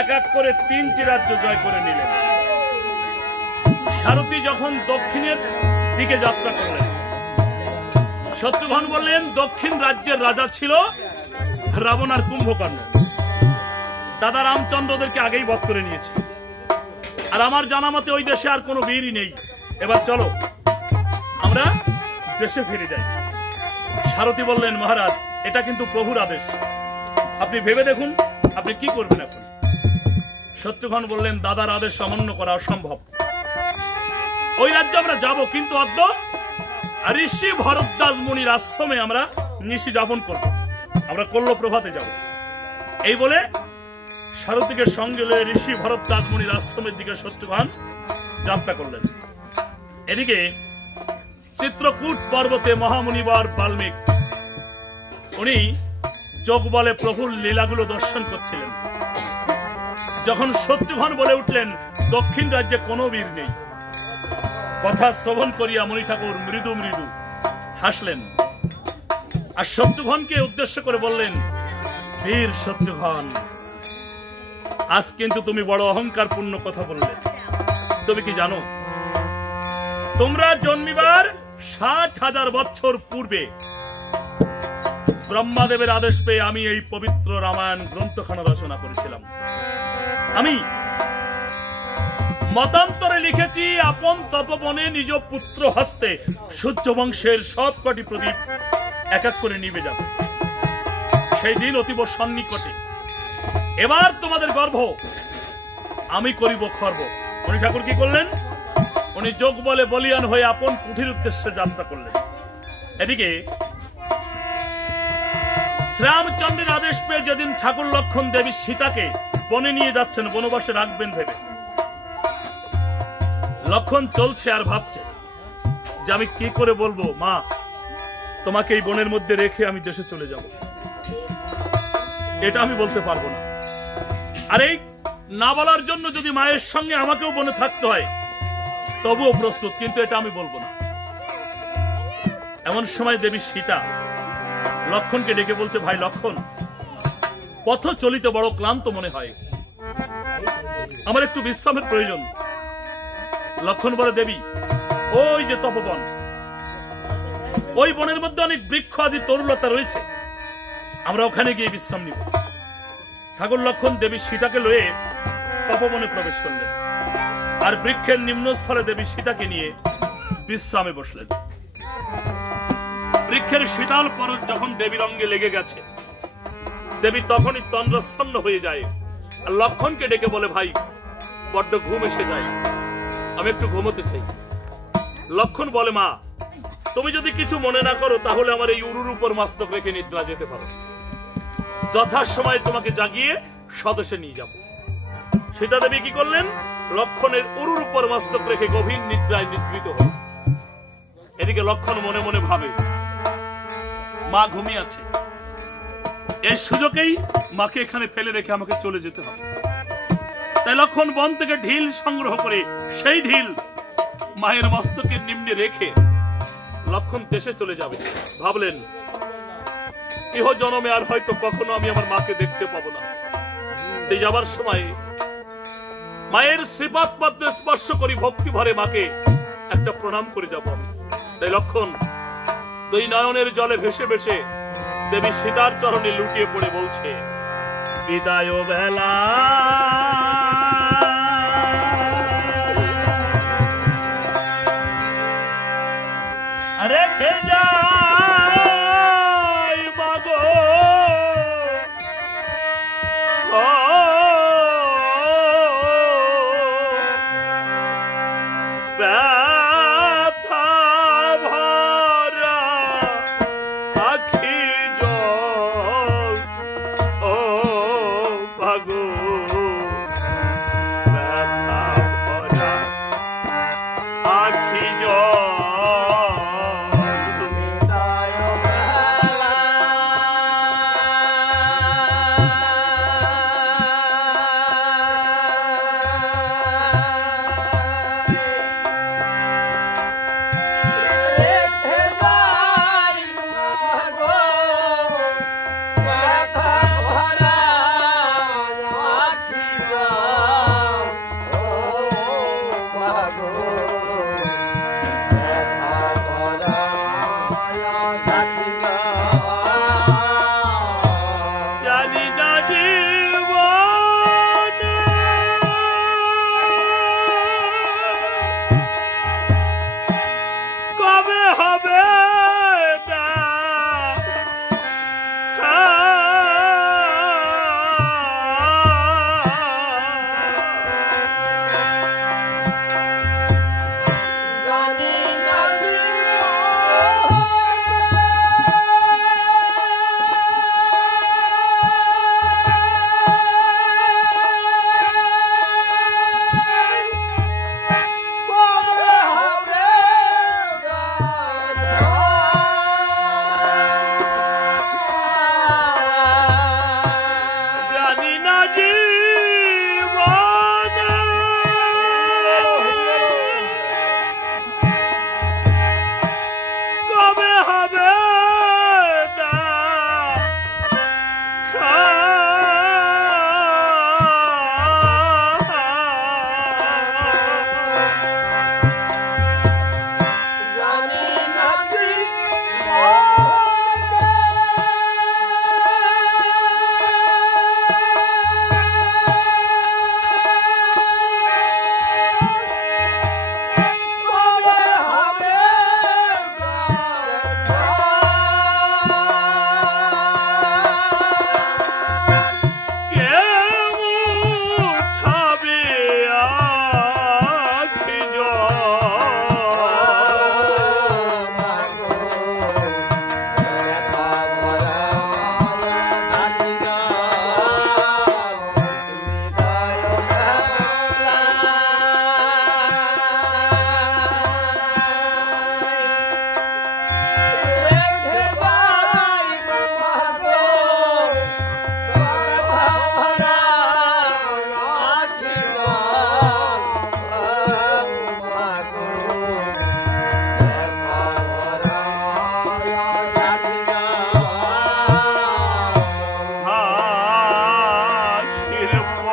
এক এক করে 3টি রাজ্য জয় করে নিলেন। সারথি যখন দক্ষিণের দিকে যাত্রা করলেন, শত্রুঘ্ন বললেন দক্ষিণ রাজ্যের রাজা ছিল রাবণ আর কুম্ভকর্ণ। দাদা রামচন্দ্র ওদেরকে আগেই বধ করে নিয়েছে, আর আমার জানা মতে ওই দেশে আর কোনো বীরই নেই। এবার চলো আমরা দেশে ফিরে যাই। সারথি বললেন মহারাজ, এটা কিন্তু প্রভুর আদেশ, আপনি ভেবে দেখুন আপনি কি করবেন এখন। শত্রুঘ্ন বললেন দাদার আদেশ অমান্য করা অসম্ভব। ওই রাজ্যে আমরা যাব, কিন্তু অদ্য ঋষি ভরদ্বাজ মুনির আশ্রমে আমরা নিশি যাপন করব, আমরা কল্ল প্রভাতে যাব। এই বলে সারথীকে সঙ্গে লয়ে ঋষি ভরদ্বাজ মুনির আশ্রমের দিকে শত্রুঘ্ন যাত্রা করলেন। এদিকে চিত্রকূট পর্বতে মহামুনিবর বাল্মীক উনি যোগ বলে প্রভুর লীলাগুলো দর্শন করছিলেন। যখন শত্রুঘ্ন বলে উঠলেন দক্ষিণ রাজ্যে কোনো বীর নেই, কথা শ্রবণ করিয়া মণি ঠাকুর মৃদু মৃদু হাসলেন, আর শত্রুঘ্নকে উদ্দেশ্য করে বললেন, বীর শত্রুঘ্ন, আজ কিন্তু তুমি বড় অহংকার পূর্ণ কথা বললে। তুমি কি জানো তোমরা জন্মিবার 60,000 বছর পূর্বে ব্রহ্মাদেবের আদেশ পেয়ে আমি এই পবিত্র রামায়ণ গ্রন্থখানা রচনা করেছিলাম। আমি মতান্তরে লিখেছি আপন তপবনে নিজ পুত্র হস্তে সূর্য বংশের সবকটি প্রদীপ এক এক করে নিভে যাবে, সেই দিন অতীব সন্নিকটে। এবার তোমাদের গর্ভ আমি করিব খর্ব। মণি ঠাকুর কি করলেন? উনি যোগ বলে বলিয়ান হয়ে আপন কুঠির উদ্দেশ্যে যাত্রা করলেন। এদিকে শ্রীরামচন্দ্রের আদেশ পেয়ে যেদিন ঠাকুর লক্ষণ দেবী সীতাকে বনে নিয়ে যাচ্ছেন বনবাসে রাখবেন ভেবে, লক্ষণ চলছে আর ভাবছে যে আমি কি করে বলবো মা তোমাকে এই বনের মধ্যে রেখে আমি দেশে চলে যাব, এটা আমি বলতে পারবো না। আর এই না বলার জন্য যদি মায়ের সঙ্গে আমাকেও বনে থাকতে হয় তবুও প্রস্তুত, কিন্তু এটা আমি বলবো না। এমন সময় দেবী সীতা লক্ষণকে ডেকে বলছে, ভাই লক্ষণ, পথ চলিতে বড় ক্লান্ত মনে হয়, আমার একটু বিশ্রামের প্রয়োজন। লক্ষণ বলে, দেবী ওই যে তপবন, ওই বনের মধ্যে অনেক বৃক্ষ আদি তরুলতা রয়েছে, আমরা ওখানে গিয়ে বিশ্রাম নিব। ঠাকুর লক্ষণ দেবী সীতাকে লয়ে তপবনে প্রবেশ করলেন, আর বৃক্ষের নিম্নস্থলে দেবী সীতাকে নিয়ে বিশ্রামে বসলেন। বৃক্ষের শীতল পরশ যখন দেবীর অঙ্গে লেগে গেছে, দেবী তখনই তন্দ্রাচ্ছন্ন হয়ে যায়, আর লক্ষণকে ডেকে বলে, ভাই বড্ড ঘুম এসে যায়, আমি একটু ঘুমোতে চাই। লক্ষণ বলে, মা তুমি যদি কিছু মনে না করো তাহলে আমার এই উরুর উপর মস্তক রেখে নিদ্রা যেতে পারো, যথাসময়ে তোমাকে জাগিয়ে স্বদেশে নিয়ে যাব। সীতা দেবী কি করলেন? লক্ষণের উরুর উপর মস্তক রেখে গভীর নিদ্রায় নিদ্রিত হল। এদিকে লক্ষণ মনে মনে ভাবে মা ঘুমিয়ে আছে, এই সুযোগেই মাকে এখানে ফেলে রেখে আমাকে চলে যেতে হবে। তাই লক্ষণ বন থেকে ঢিল সংগ্রহ করে সেই ঢিল মায়ের মস্তকের নিম্নে রেখে লক্ষণ দেশে চলে যাবে। ভাবলেন ইহ জনমে আর হয়তো কখনো আমি আমার মাকে দেখতে পাবো না, তাই যাবার সময় মায়ের শ্রীপাদ পদ্মে স্পর্শ করি ভক্তি ভরে মাকে একটা প্রণাম করে যাব আমি। তাই লক্ষণ দুই নয়নের জলে ভেসে ভেসে দেবী সীতার চরণে লুটিয়ে পড়ে বলছে, বিদায় বেলা রেখে যাই মাগো, ব্যথা ভরা আখি জল ও মাগো।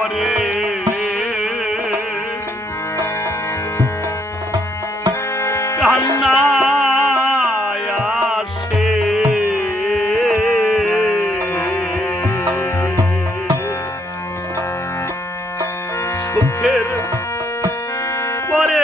করে কান্না আসে সুখের পরে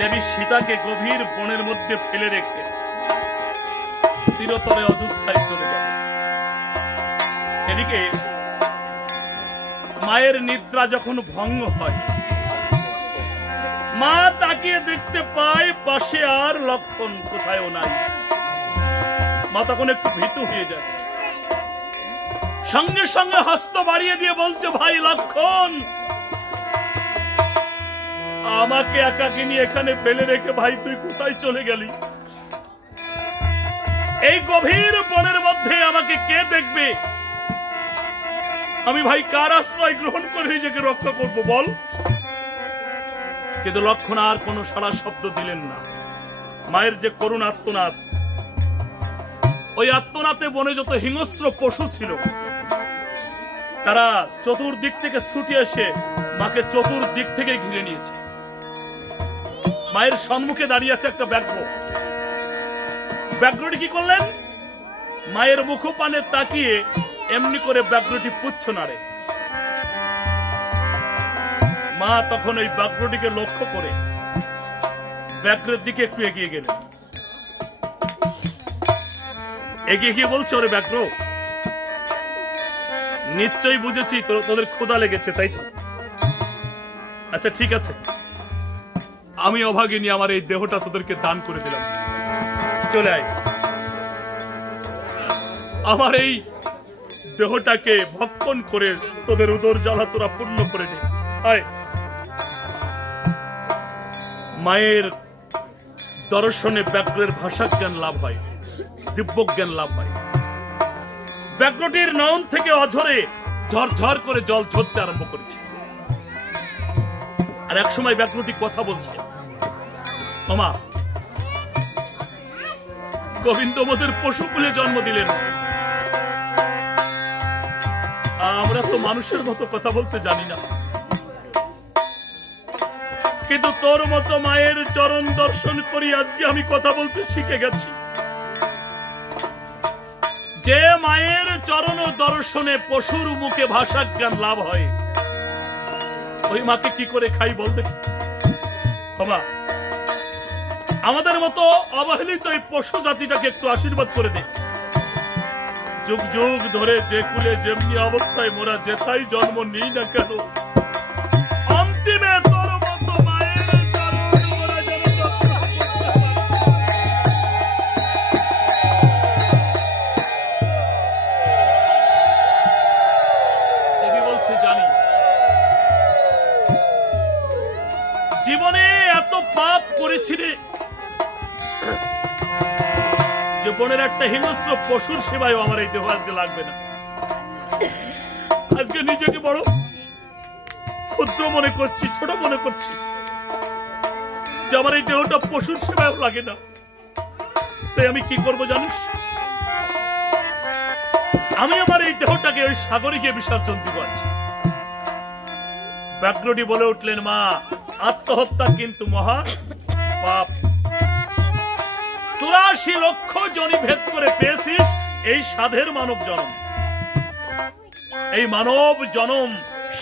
দেবী সীতাকে গভীর বনের মধ্যে ফেলে রেখে চিরতরে অযোধ্যায় চলে গেল। এদিকে মায়ের নিদ্রা যখন ভঙ্গ হয়, মা তাকিয়ে দেখতে পায় পাশে আর লক্ষণ কোথায়ও নাই। মা তখন একটু ভীতু হয়ে যায়, সঙ্গে সঙ্গে হস্ত বাড়িয়ে দিয়ে বলছে, ভাই লক্ষণ, আমাকে একাকিনী এখানে ফেলে রেখে ভাই তুই কোথায় চলে গেলি? এই গভীর বনের মধ্যে আমাকে কে দেখবে? আমি ভাই কার আশ্রয় গ্রহণ করে নিজেকে রক্ষা করব বল? কিন্তু লক্ষণ আর কোনো সাড়া শব্দ দিলেন না। মায়ের যে করুণ আর্তনাদ, ওই আর্তনাদে বনে যত হিংস্র পশু ছিল তারা চতুর্দিক থেকে ছুটে এসে মাকে চতুর্দিক থেকে ঘিরে নিয়েছে। মায়ের সম্মুখে দাঁড়িয়ে আছে একটা ব্যাঘ্র। ব্যাঘ্রটি কি করলেন? মায়ের মুখপানে তাকিয়ে এমনি করে ব্যাঘ্রটি পুচ্ছ নাড়ে। মা তখন ওই ব্যাঘ্রটিকে লক্ষ্য করে ব্যাঘ্রের দিকে একটু এগিয়ে গেলেন। এগিয়ে গিয়ে বলছে, ওরে ব্যাঘ্র, নিশ্চয়ই বুঝেছি তোদের ক্ষুধা লেগেছে, তাই তো? আচ্ছা ঠিক আছে, আমি অভাগিনী আমার এই দেহটা তোদেরকে দান করে দিলাম, চলে আয়। আমার এই দেহটাকে ভক্ষণ করে তোদের উদর জ্বালা তোরা পূর্ণ করে নে, আয়। মায়ের দর্শনে ব্যাঘ্রের ভাষা জ্ঞান লাভ হয়। দিব্যজ্ঞান লাভ হয়। ব্যাঘ্রটির নয়ন থেকে অঝরে ঝরঝর করে জল ঝরতে আরম্ভ করেছে। আর এক সময় ব্যাঘ্রটি কথা বলছে, ওমা, গোবিন্দ মোদের পশুকুলে জন্ম দিলেন, আমরা তো মানুষের মতো কথা বলতে জানি না, কিন্তু তোর মতো মায়ের চরণ দর্শন করি আজকে আমি কথা বলতে শিখে গেছি। যে মায়ের চরণ দর্শনে পশুর মুখে ভাষা জ্ঞান লাভ হয়, ওই মাকে কি করে খাই বল দেখি। বাবা, আমাদের মতো অবহেলিত এই পশু জাতিটাকে একটু আশীর্বাদ করে দে। যুগ যুগ ধরে যে কুলে যেমনি অবস্থায় মোরা যেথাই জন্ম নিই না কেন, অন্তিমে তোর মতো মায়ের চরণ মোরা যেন দর্শন করতে পারি। দেবী বলছে, জানি জীবনে এত পাপ করেছি রে, জীবনের একটা হিংস্র পশুর সেবায় আমার এই দেহ আজকে লাগবে না। আজকে নিজেকে বড় ক্ষুদ্র মনে করছি, ছোট মনে করছি, যে আমার এই দেহটা পশুর সেবায় লাগে না। তাই আমি কি করব জানিস? আমি আমার এই দেহটাকে ওই সাগরে গিয়ে বিসর্জন দিব। ব্যাঘ্রটি বলে উঠলেন, মা, আত্মহত্যা কিন্তু মহা পাপ। ৮৪ লক্ষ জনি ভেদ করে পেয়েছিস এই সাধের মানব জনম। এই মানব জনম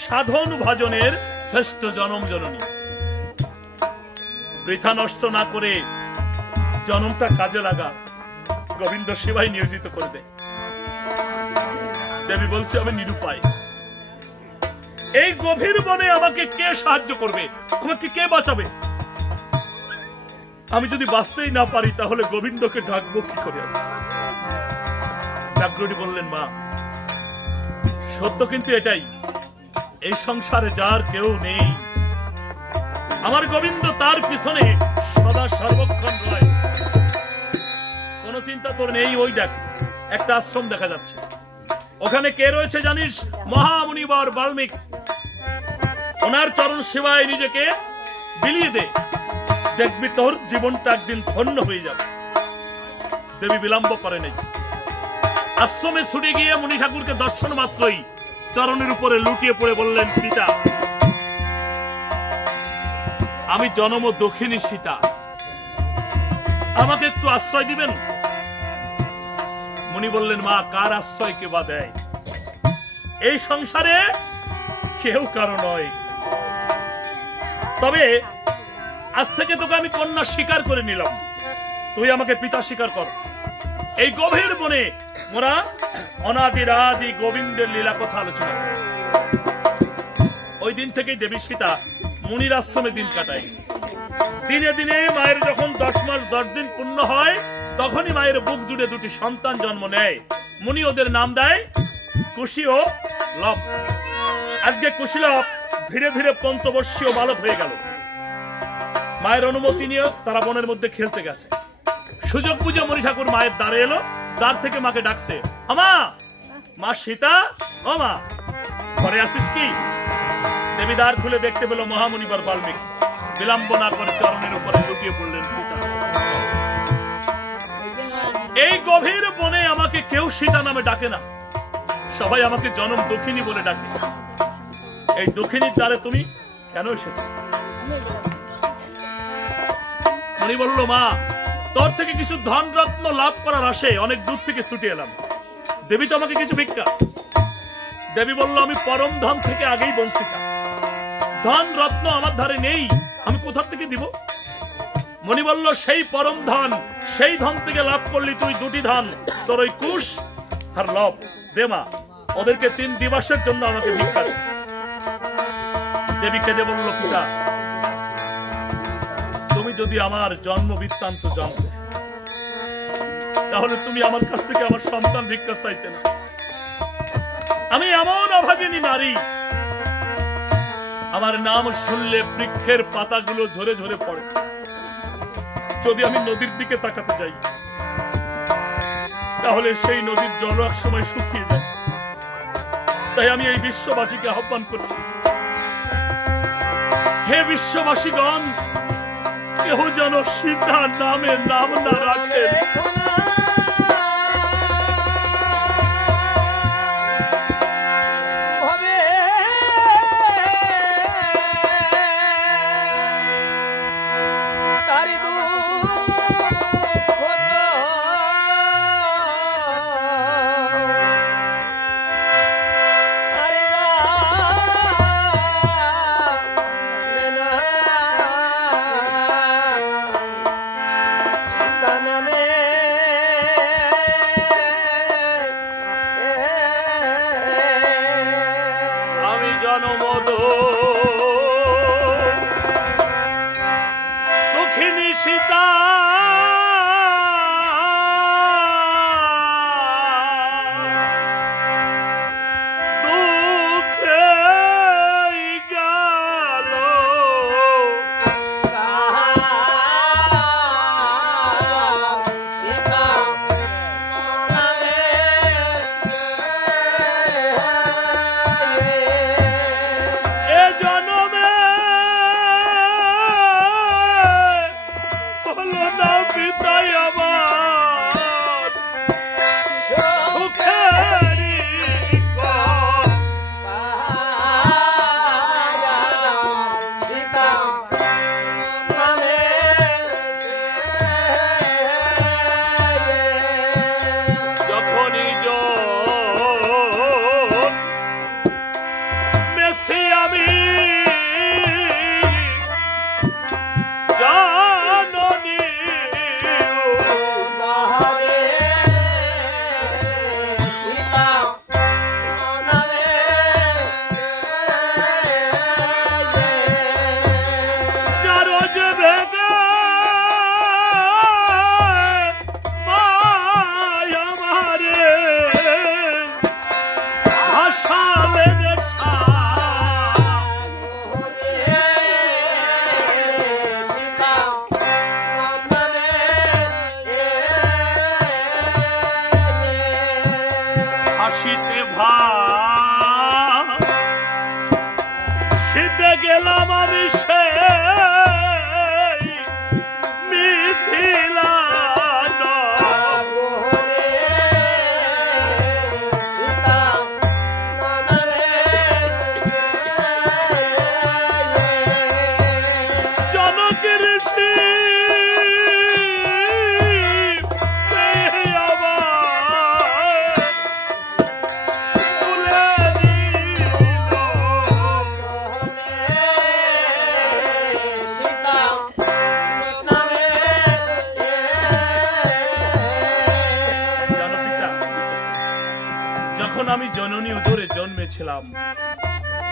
সাধন ভাজনের শ্রেষ্ঠ জনম জননী। বৃথা নষ্ট না করে জনমটা কাজে লাগা, গোবিন্দ সেবায় নিয়োজিত করে দে। দেবী বলছে, আমি নিরুপায়। এই গভীর বনে আমাকে কে সাহায্য করবে? আমাকে কে বাঁচাবে? আমি যদি বাঁচতেই না পারি তাহলে গোবিন্দকে ডাকবো কি করে? ব্যাঘ্রটি বললেন, মা, সত্য কিন্তু এটাই, এই সংসারে যার কেউ নেই, আমার গোবিন্দ তার পিছনে সদা সর্বক্ষণ রয়। কোন চিন্তা তোর নেই। ওই দেখ, একটা আশ্রম দেখা যাচ্ছে, ওখানে কে রয়েছে জানিস? মহামুনিবর বাল্মীক। ওনার চরণ সেবায় নিজেকে বিলিয়ে দে, দেখবি তোর জীবনটা একদিন ধন্য হয়ে যাবে। দেবী বিলম্ব করে নেই, আশ্রমে ছুটে গিয়ে মুনি ঠাকুরকে দর্শন মাত্রই চরণের উপরে লুটিয়ে পড়ে বললেন, পিতা, আমি জনম দক্ষিণী সীতা, আমাকে একটু আশ্রয় দিবেন? মুনি বললেন, মা, কার আশ্রয় কে বা দেয়? এই সংসারে কেউ কারো নয়। তবে আজ থেকে তোকে আমি কন্যা স্বীকার করে নিলাম, তুই আমাকে পিতা স্বীকার কর। এই গভীর বনে মোরা অনাদির আদি গোবিন্দের লীলা কথা আলোচনা। ওই দিন থেকেই দেবী সীতা মুনির আশ্রমে দিন কাটায়। দিনে দিনে মায়ের যখন 10 মাস 10 দিন পূর্ণ হয়, তখনই মায়ের বুক জুড়ে দুটি সন্তান জন্ম নেয়। মুনি ওদের নাম দেয় কুশি ও লব। আজকে কুশীলব ধীরে ধীরে পঞ্চবর্ষীয় বালক হয়ে গেল। মায়ের অনুমতি নিয়ে তারা বনের মধ্যে খেলতে গেছে। সুযোগ বুঝে মুনি ঠাকুর মায়ের দ্বারে এলো, দ্বার থেকে মাকে ডাকছে, আমা, মা সীতা, ও মা, ঘরে আছিস কি? দেবী দ্বার খুলে দেখতে পেল মহামুনিবর বাল্মীক। বিলম্ব না করে চরণের উপরে লুটিয়ে পড়লেন, পিতা, এই গভীর বনে আমাকে কেউ সীতা নামে ডাকে না, সবাই আমাকে জনম দক্ষিণী বলে ডাকে। এই দক্ষিণীর দ্বারে তুমি কেন এসেছো? মুনি বলল, মা, তোর থেকে কিছু ধন রত্ন লাভ করার আশে অনেক দূর থেকে ছুটে এলাম, দেবী তো আমাকে কিছু ভিক্ষা। দেবী বলল, আমি পরম ধন থেকে আগেই বঞ্চিত, ধন রত্ন আমার ধারে নেই, আমি কোথা থেকে দিব? মুনি বলল, সেই পরম ধন, সেই ধন থেকে লাভ করলি তুই দুটি ধন, তোর ওই কুশ আর লব দে মা, ওদেরকে 3 দিবসের জন্য আমাকে ভিক্ষা দে। দেবী কেঁদে বলল, পিতা, তুমি যদি আমার জন্ম বৃত্তান্ত জানতে, তাহলে তুমি আমার কাছ থেকে আমার সন্তান ভিক্ষা চাইতে না। আমি এমন অভাগিনী নারী, আমার নাম শুনলে বৃক্ষের পাতাগুলো ঝরে ঝরে পড়ে। যদি আমি নদীর দিকে তাকাতে যাই, তাহলে সেই নদীর জল এক সময় শুকিয়ে যায়। তাই আমি এই বিশ্ববাসীকে আহ্বান করছি, হে বিশ্ববাসীগণ, কেউ যেন সীতা নামে নাম না রাখেন।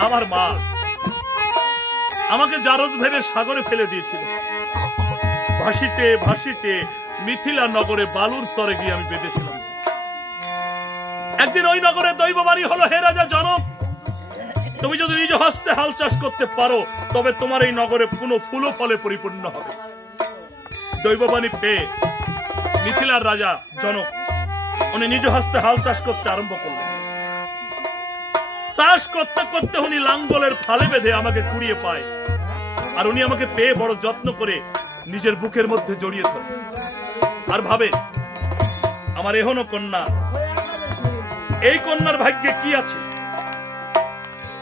আমার মা আমাকে জারজ ভেবে সাগরে ফেলে দিয়েছিল। ভাসিতে ভাসিতে মিথিলা নগরে বালুর স্তরে গিয়ে আমি বেঁধেছিলাম। একদিন ওই নগরে দৈববাণী হলো, হে রাজা জনক, তুমি যদি নিজ হস্তে হাল চাষ করতে পারো তবে তোমার এই নগরে পুনঃ ফুল ফলে পরিপূর্ণ হবে। দৈববাণী পেয়ে মিথিলার রাজা জনক উনি নিজ হস্তে হাল চাষ করতে আরম্ভ করলেন। চাষ করতে করতে উনি লাঙ্গলের ফালে বেঁধে আমাকে কুড়িয়ে পায়, আর উনি আমাকে পেয়ে বড় যত্ন করে নিজের বুকের মধ্যে জড়িয়ে ধরে আর ভাবে আমার এখনো কন্যা, এই কন্যার ভাগ্যে কি আছে।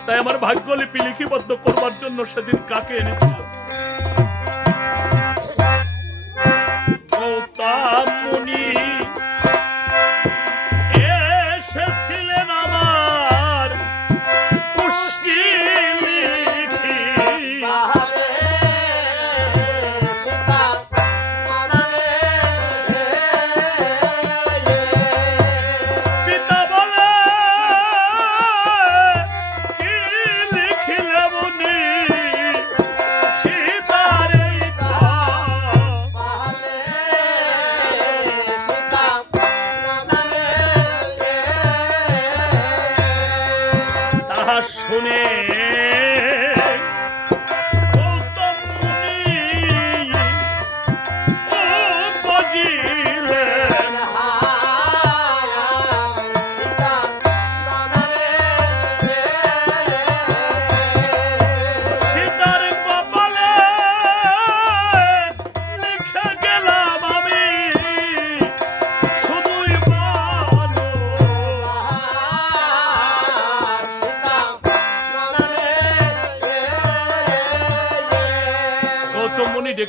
তাই আমার ভাগ্যলিপি লিপিবদ্ধ করবার জন্য সেদিন কাকে এনেছিল? গৌতম মুনি এসেছিলেন আমার পুষ্টি লিখি, পিতা বলে কি লিখিলে মুনি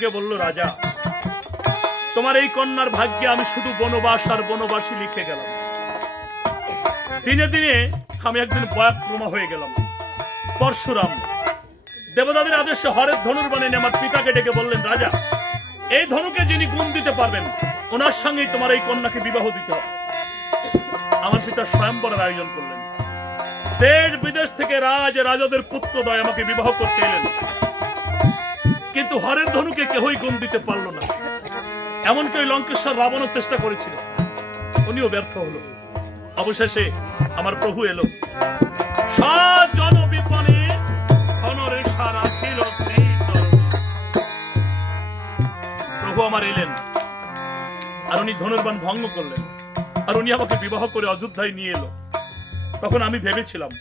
ডেকে বলল, রাজা, তোমার এই কন্যার ভাগ্যে আমি শুধু বনবাস আর বনবাসী লিখে গেলাম। দিনে দিনে আমি একদিন পরাক্রমা হয়ে গেলাম। পরশুরাম দেবতাদের আদেশে হরের ধনুর বানিয়ে আমার পিতাকে ডেকে বললেন, রাজা, এই ধনুকে যিনি গুণ দিতে পারবেন ওনার সঙ্গেই তোমার এই কন্যাকে বিবাহ দিতে হবে। আমার পিতা স্বয়ংবরের আয়োজন করলেন। দেশ বিদেশ থেকে রাজাদের পুত্রদ্বয় আমাকে বিবাহ করতে এলেন, কিন্তু হরের ধনুকে কেউই গুণ দিতে পারল না। এমনকি ওই লঙ্কেশ্বর রাবণও চেষ্টা করেছিল, উনিও ব্যর্থ হলো। অবশেষে আমার প্রভু এলো। প্রভু আমার এলেন, আর উনি ধনুর্বাণ ভঙ্গ করলেন, আর উনি আমাকে বিবাহ করে অযোধ্যায় নিয়ে এলো। তখন আমি ভেবেছিলাম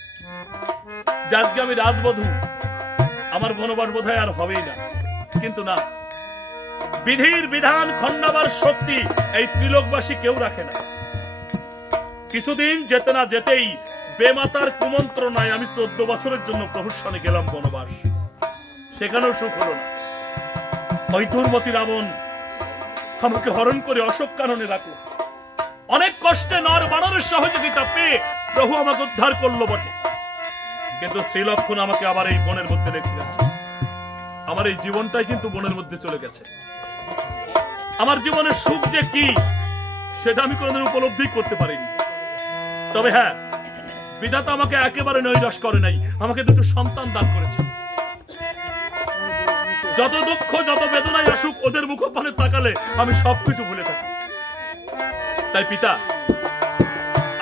যে আজকে আমি রাজবধূ, আমার বনবাস বোধহয় আর হবেই না। কিন্তু না, বিধির বিধান খণ্ডাবার শক্তি এই ত্রিলোকবাসী কেউ রাখে না। কিছুদিন যেতে না যেতেই বেমাতার কুমন্ত্রণায় আমি 14 বছরের জন্য প্রভুর সনে গেলাম বনবাস। সেখানেও সুখ হলো না। ওই দুর্মতি রাবণ আমাকে হরণ করে অশোক কাননে রাখলো। অনেক কষ্টে নর বানরের সহযোগিতা পেয়ে প্রভু আমাকে উদ্ধার করলো বটে, কিন্তু শ্রীলক্ষণ আমাকে আবার এই বনের মধ্যে রেখে গেছে। আমার এই জীবনটাই কিন্তু বনের মধ্যে চলে গেছে। আমার জীবনের সুখ যে কি সেটা আমি কোনোদিন উপলব্ধি করতে পারিনি। তবে হ্যাঁ, বিধাতা আমাকে একেবারে নৈরাশ করে নাই, আমাকে দুটো সন্তান দান করেছে। যত দুঃখ যত বেদনায় আসুক, ওদের মুখপানে তাকালে আমি সবকিছু ভুলে থাকি। তাই পিতা,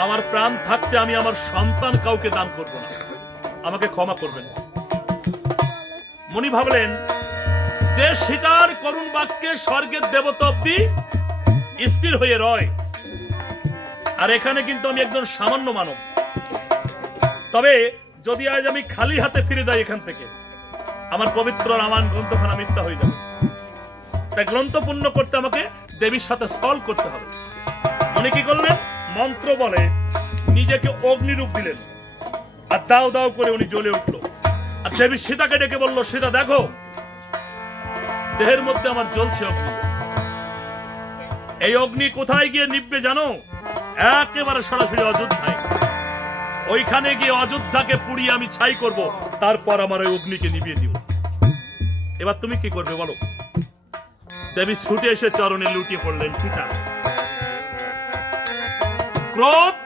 আমার প্রাণ থাকতে আমি আমার সন্তান কাউকে দান করব না, আমাকে ক্ষমা করবেন। মুনি ভাবলেন যে সীতার করুণ বাক্যে স্বর্গের দেবতা অব্দি স্থির হয়ে রয়, আর এখানে কিন্তু আমি একজন সামান্য মানব। তবে যদি আজ আমি খালি হাতে ফিরে যাই এখান থেকে, আমার পবিত্র রামায়ণ গ্রন্থখানা মিথ্যা হয়ে যাবে। তাই গ্রন্থ পূর্ণ করতে আমাকে দেবীর সাথে সল করতে হবে। উনি কি করলেন? মন্ত্র বলে নিজেকে অগ্নিরূপ দিলেন, আর দাও দাও করে উনি জ্বলে উঠল। আর দেবী সীতাকে ডেকে বলল, সীতা দেখো, দেহের মধ্যে আমার জ্বলছে অগ্নি। এই অগ্নি কোথায় গিয়ে নিববে জানো? একেবারে সরাসরি অযোধ্যায়। ওইখানে গিয়ে অযোধ্যাকে পুড়িয়ে আমি ছাই করব, তারপর আমার ওই অগ্নিকে নিভিয়ে দিব। এবার তুমি কি করবে বলো? দেবী ছুটে এসে চরণে লুটিয়ে পড়লেন, পিতা ক্রোধ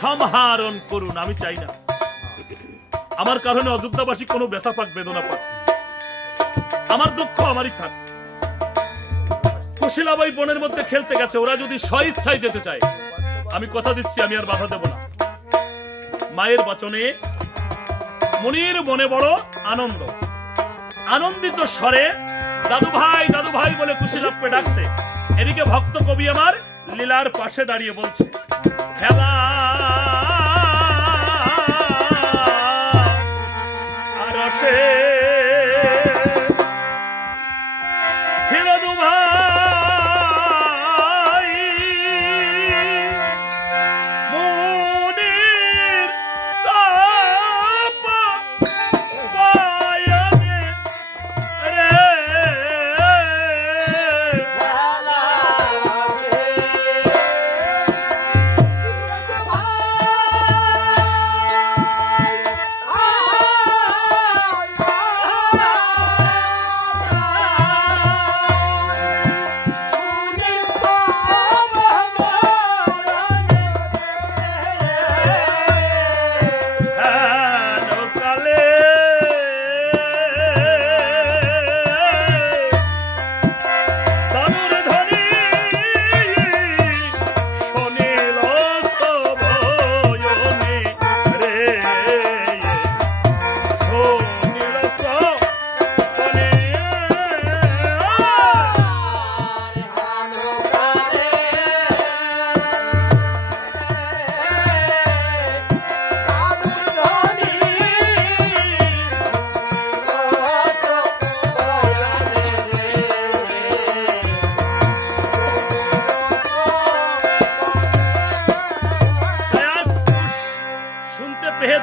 সংহারণ করুন, আমি চাই না আমার কারণে অযোধ্যাবাসী কোনো ব্যথা পাক, বেদনা পাক। আমার দুঃখ আমারই থাক। কুশীলাবাই বনের মধ্যে খেলতে গেছে, ওরা যদি স্বইচ্ছায় যেতে চায়, আমি কথা দিচ্ছি আমি আর বাধা দেব না। মায়ের বচনে মুনির মনে বড় আনন্দ। আনন্দিত স্বরে দাদু ভাই বলে কুশীলাবকে ডাকছে। এদিকে ভক্ত কবি আমার লীলার পাশে দাঁড়িয়ে বলছে, খেলা আর রসে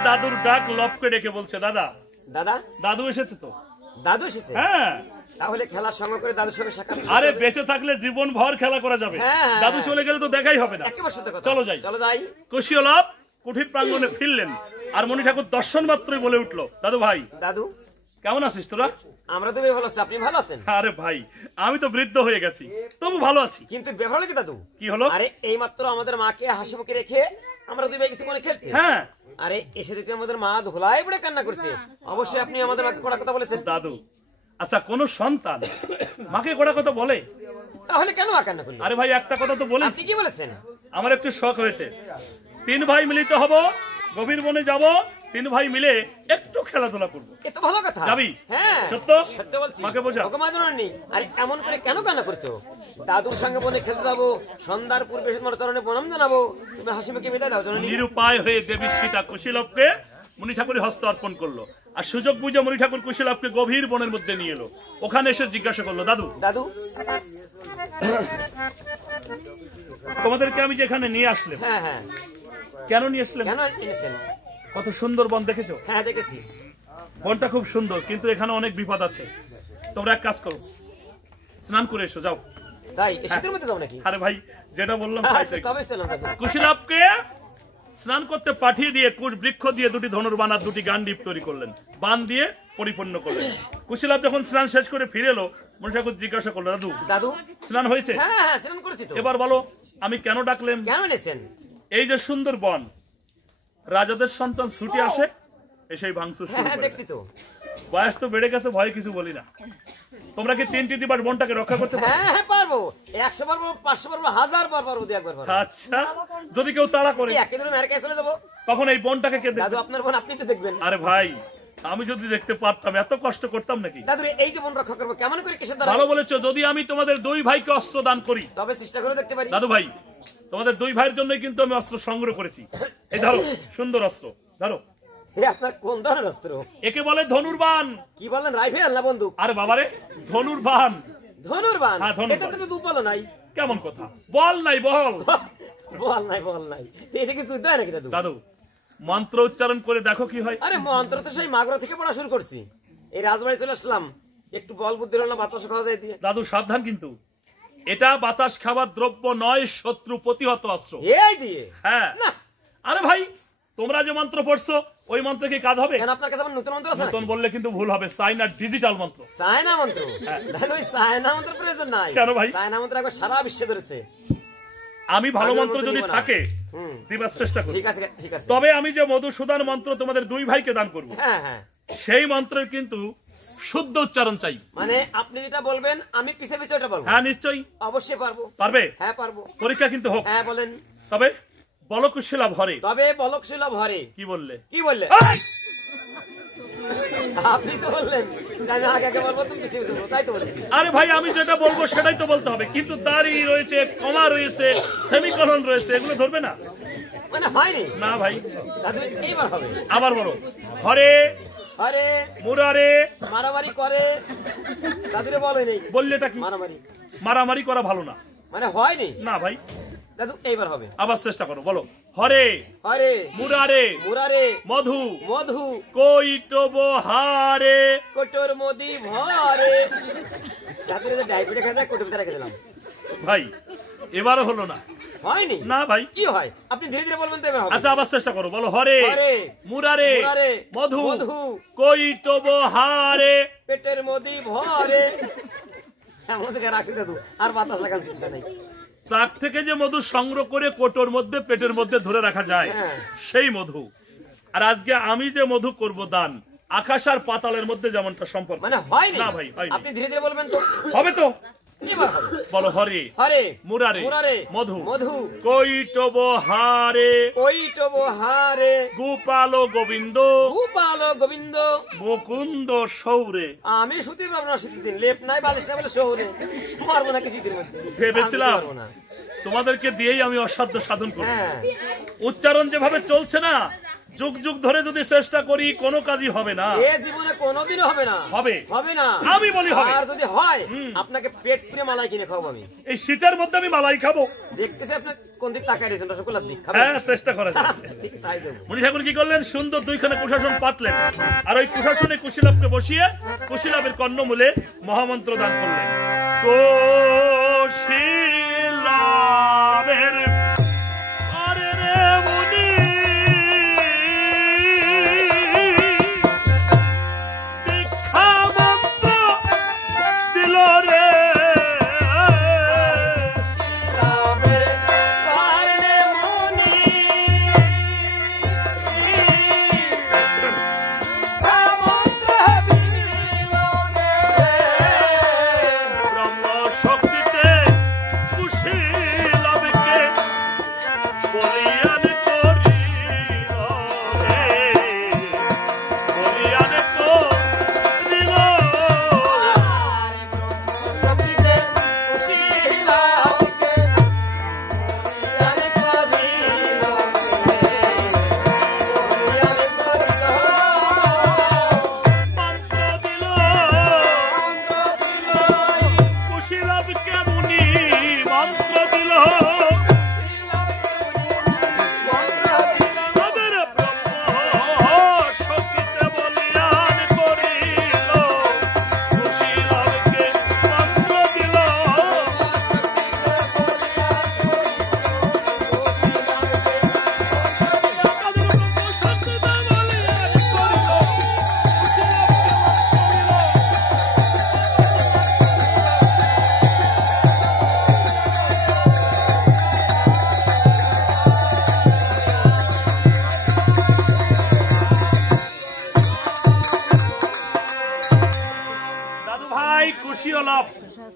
দাদুর ডাক লপকে ডেকে বলছে, দাদা দাদা দাদু এসেছে তো। দাদু এসেছে? হ্যাঁ। তাহলে খেলার সঙ্গে করে দাদুর সঙ্গে সাক্ষাৎ। আরে বেঁচে থাকলে জীবন ভর খেলা করা যাবে, দাদু চলে গেলে তো দেখাই হবে না। চলো যাই, চলো যাই। কুশীলাভ কুঠির প্রাঙ্গণে ফিরলেন, আর মণি ঠাকুর দর্শন মাত্রই বলে উঠলো, দাদু ভাই। দাদু কেমন আছিস তোরা? আমরা তো ভালো আছি, আপনি ভালো আছেন? আরে ভাই আমি তো বৃদ্ধ হয়ে গেছি, তবু ভালো আছি। কিন্তু ব্যাপার হলো কি দাদু? কি হলো? আরে এই মাত্র আমাদের মাকে হাসি মুখে রেখে আমরা দুই ভাই কিছু করে খেলতে। হ্যাঁ। আরে এসে দেখতে আমাদের মা ধোলাই পড়ে কান্না করছে। অবশ্যই আপনি আমাদের মাকে কড়া কথা বলেছেন। দাদু আচ্ছা, কোন সন্তান মাকে কড়া কথা বলে? তাহলে কেন মা কান্না করলেন? আরে ভাই একটা কথা তো বলিস। আপনি কি বলেছেন? আমার একটু শখ হয়েছে, 3 ভাই মিলিত হব, গভীর বনে যাব, 3 ভাই মিলে একটু খেলাধুলা করবো। এ তো ভালো কথা। যাবি? হ্যাঁ সত্য সত্য বলছি। মাকে বোঝা। ভগবান জানেননি। আরে এমন করে কেন কান্না করছো? দাদুর সঙ্গে বনে খেলতে যাবো, সন্ধ্যার পূর্বে তোমার চরণে প্রণাম জানাবো, তুমি হাসি মুখে বিদায় দাও জননী। নিরুপায় হয়ে দেবী সীতা কুশীলভকে মণি ঠাকুরের হস্ত অর্পণ করলো, আর সুযোগ বুঝে মণি ঠাকুর কুশীলভকে গভীর বনের মধ্যে নিয়ে এলো। ওখানে এসে জিজ্ঞাসা করলো, দাদু দাদু তোমাদেরকে আমি যেখানে নিয়ে আসলাম, হ্যাঁ হ্যাঁ কেন নিয়ে আসলাম? কেন এনেছেন? কত সুন্দর বন দেখেছো? হ্যাঁ দেখেছি। বনটা খুব সুন্দর, কিন্তু এখানে অনেক বিপদ আছে। তোমরা এক কাজ করো, স্নান করে এসো, যাও। তাই শীতের মধ্যে যাও নাকি? আরে ভাই যেটা বললাম তবে চললাম দাদু। কুশীলভকে স্নান করতে পাঠিয়ে দিয়ে কুশ বৃক্ষ দিয়ে 2টি ধনুর্বাণ আর 2টি গান্ডীব তৈরি করলেন, বান দিয়ে পরিপূর্ণ করলেন। কুশীলভ যখন স্নান শেষ করে ফিরে এলো, মণি ঠাকুর জিজ্ঞাসা করলো, দাদু দাদু স্নান হয়েছে? হ্যাঁ হ্যাঁ স্নান করেছি তো। এবার বলো আমি কেন ডাকলেন? কেন এনেছেন? এই যে সুন্দর বন, রাজাদের সন্তান ছুটে আসে, এসেই ভাঙচুর শুরু হ্যাঁ করে। দেখছি তো। বয়স তো বেড়ে গেছে, ভয় কিছু বলি না। তোমরা কি 3টি দিবার বনটাকে রক্ষা করতে পারো? হ্যাঁ হ্যাঁ পারবো। 100 পারবো, 500 পারবো, 1000 বার পারবো, 2-1 বার পারবো। আচ্ছা, যদি কেউ তাড়া করে একে ধরে আমেরিকায় চলে যাবো, তখন এই বনটাকে কে দেখবে? দাদু আপনার বোন আপনি তো দেখবেন। আরে ভাই আমি যদি দেখতে পারতাম এত কষ্ট করতাম নাকি? দাদু এই যে বোন রক্ষা করবো কেমন করে, কিসের দ্বারা? ভালো বলেছো, যদি আমি তোমাদের 2 ভাইকে অস্ত্র দান করি তবে চেষ্টা করে দেখতে পারি। দাদু ভাই তোমাদের 2 ভাইয়ের জন্যই কিন্তু আমি অস্ত্র সংগ্রহ করেছি। এই ধরো সুন্দর অস্ত্র, ধরো। আপনার কোন ধরনের অস্ত্র? একে বলে ধনুর্বাণ। কি বলেন, রাইফেল না বন্দুক? আরে বাবারে ধনুর্বাণ। ধনুর্বাণ? হ্যাঁ, ধনুর্বাণ। এটা তো দুপালো নাই। কেমন কথা? বল নাই, বল। বল নাই, বল নাই। এটা কি যুদ্ধ হয় নাকি দাদু? দাদু মন্ত্র উচ্চারণ করে দেখো কি হয়। আরে মন্ত্র তো সেই মাগরা থেকে পড়া শুরু করছি। এই রাজবাড়ি চলে আসলাম, একটু বল বুদ্ধি হলো না, বাতাস খাওয়া যায় দিয়ে। দাদু সাবধান, কিন্তু এটা বাতাস খাবার দ্রব্য নয়, শত্রু প্রতিহত অস্ত্র। এই দিয়ে? হ্যাঁ। না। আরে ভাই তোমরা যে মন্ত্র পড়ছো ওই মন্ত্রে কি কাজ হবে? কেন আপনার কাছে আমার নতুন মন্ত্র আছে? নতুন বললে কিন্তু ভুল হবে, চাইনা ডিজিটাল মন্ত্র। চায়না মন্ত্র? দাদু ওই চায়না মন্ত্র প্রয়োজন নাই। কেন ভাই? চায়না মন্ত্র এখন সারা বিশ্বে ধরেছে। আমি ভালো মন্ত্র যদি থাকে দিবার চেষ্টা করি। ঠিক আছে ঠিক আছে। তবে আমি যে মধুসূদন মন্ত্র তোমাদের 2 ভাইকে দান করব, হ্যাঁ হ্যাঁ, সেই মন্ত্রের কিন্তু শুদ্ধ উচ্চারণ চাই। মানে আপনি যেটা বলবেন আমি পিছে পিছে ওটা বলবো। হ্যাঁ নিশ্চয়ই অবশ্যই পারবো। পারবে? হ্যাঁ পারবো। পরীক্ষা কিন্তু হোক। হ্যাঁ বলেন। তবে বলো কুশীলভ হরে। তবে বলকশীলা ভরে। কি বললে? কি বললে? আপনি তো বললেন আমি আগে আগে বলবো, তুমি পিছে পিছে বলবো, তাই তো বলেছি। আরে ভাই আমি যেটা বলবো সেটাই তো বলতে হবে, কিন্তু দাড়ি রয়েছে, কমা রয়েছে, সেমিকোলন রয়েছে, এগুলো ধরবে না। মানে হয়নি না ভাই। দাদু এইবার হবে। আবার বলো হরে আরে মুরারে। মারামারি করে। দাদুরে বলে নেই বললেটা কি? মারামারি। মারামারি করা ভালো না। মানে হয়নি? না ভাই। দাদু এইবার হবে। আবার চেষ্টা করো, বলো হরে হরে মুরারে মুরারে মধু মধু কৈটবহারে কোটর মদি ভরে। দাদুরে যে ডাইপিটে খেয়ে যায় কোটর ভিতরে রেখে দিলাম। ভাই এবারও হলো না। হয়নি? না ভাই। কি হয় আপনি ধীরে ধীরে বলবেন তো এবার হবে। আচ্ছা আবার চেষ্টা করো, বলো হরে হরে মুরারে মুরারে মধু মধু কৈটবহারে পেটের মদি ভরে। এমন থেকে রাখছি দাদু, আর বাতাস লাগান চিন্তা নেই। চাক থেকে যে মধু সংগ্রহ করে কোটোর মধ্যে পেটের মধ্যে ধরে রাখা যায় সেই মধু। আর আজকে আমি যে মধু করব দান, আকাশ আর পাতালের মধ্যে যেমনটা সম্পর্ক। মানে হয়নি? না ভাই হয়নি। আপনি ধীরে ধীরে বলবেন তো হবে তো। এবার হবে। বলো হরে হরে মুরারে মুরারে মধু মধু কৈটবহারে কৈটবহারে গোপাল গোবিন্দ গোপাল গোবিন্দ মুকুন্দ সৌরে। আমি সুতির পারবো না, শীতের দিন লেপ নাই বালিশ নাই বলে শহরে পারবো না কি শীতের মধ্যে। ভেবেছিলাম পারবো না। তোমাদেরকে দিয়েই আমি অসাধ্য সাধন করব। হ্যাঁ উচ্চারণ যেভাবে চলছে না যুগ যুগ ধরে যদি চেষ্টা করি কোনো কাজই হবে না, এ জীবনে কোনোদিনও হবে না। হবে হবে না, আমি বলি হবে। আর যদি হয় আপনাকে পেট পুরে মালাই কিনে খাবো আমি। এই শীতের মধ্যে আমি মালাই খাবো? দেখতেছি আপনি কোন দিক তাকায় রয়েছেন, রসগোল্লার দিক খাবেন? হ্যাঁ, চেষ্টা করা যায়। ঠিক তাই দেবো। মণি ঠাকুর কি করলেন, সুন্দর দুইখানে কুশাসন পাতলেন, আর ওই কুশাসনে কুশীলবকে বসিয়ে কুশীলবের কর্ণমূলে মহামন্ত্র দান করলেন। কুশীলবের আরে রে মুনি দীক্ষা মন্ত্র দিল রে।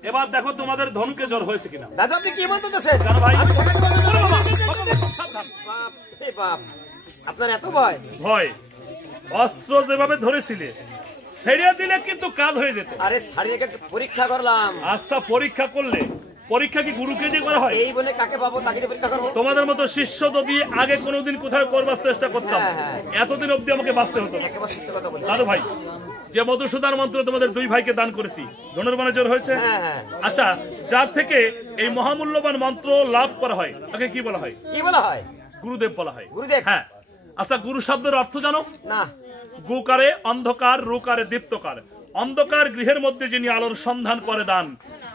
এবার দেখো তোমাদের ধনকে জ্বর হয়েছে কিনা। দাদা আপনি কি বলতেছেন? জানো ভাই, আপনার এত ভয়? ভয় অস্ত্র যেভাবে ধরেছিলে ছেড়ে দিলে কিন্তু কাজ হয়ে যেত। আরে ছাড়িয়ে পরীক্ষা করলাম। আচ্ছা, পরীক্ষা করলে পরীক্ষা কি গুরুকে দিয়ে করা হয়? এই বলে কাকে পাবো তাকে দিয়ে পরীক্ষা করবো? তোমাদের মতো শিষ্য যদি আগে কোনোদিন কোথাও করবার চেষ্টা করতাম, এতদিন অব্দি আমাকে বাঁচতে হতো। একেবারে সত্য কথা বলি দাদু ভাই, যে মধুসূদন মন্ত্র তোমাদের দুই ভাইকে দান করেছি, ধনুর্বাণে জোর হয়েছে। আচ্ছা, যার থেকে এই মহামূল্যবান মন্ত্র লাভ করা হয় তাকে কি বলা হয়? কি বলা হয়? গুরুদেব বলা হয়। গুরুদেব? হ্যাঁ। আচ্ছা, গুরু শব্দের অর্থ জানো? না। গুকারে অন্ধকার, রুকারে দীপ্তকার। অন্ধকার গৃহের মধ্যে যিনি আলোর সন্ধান করে দান,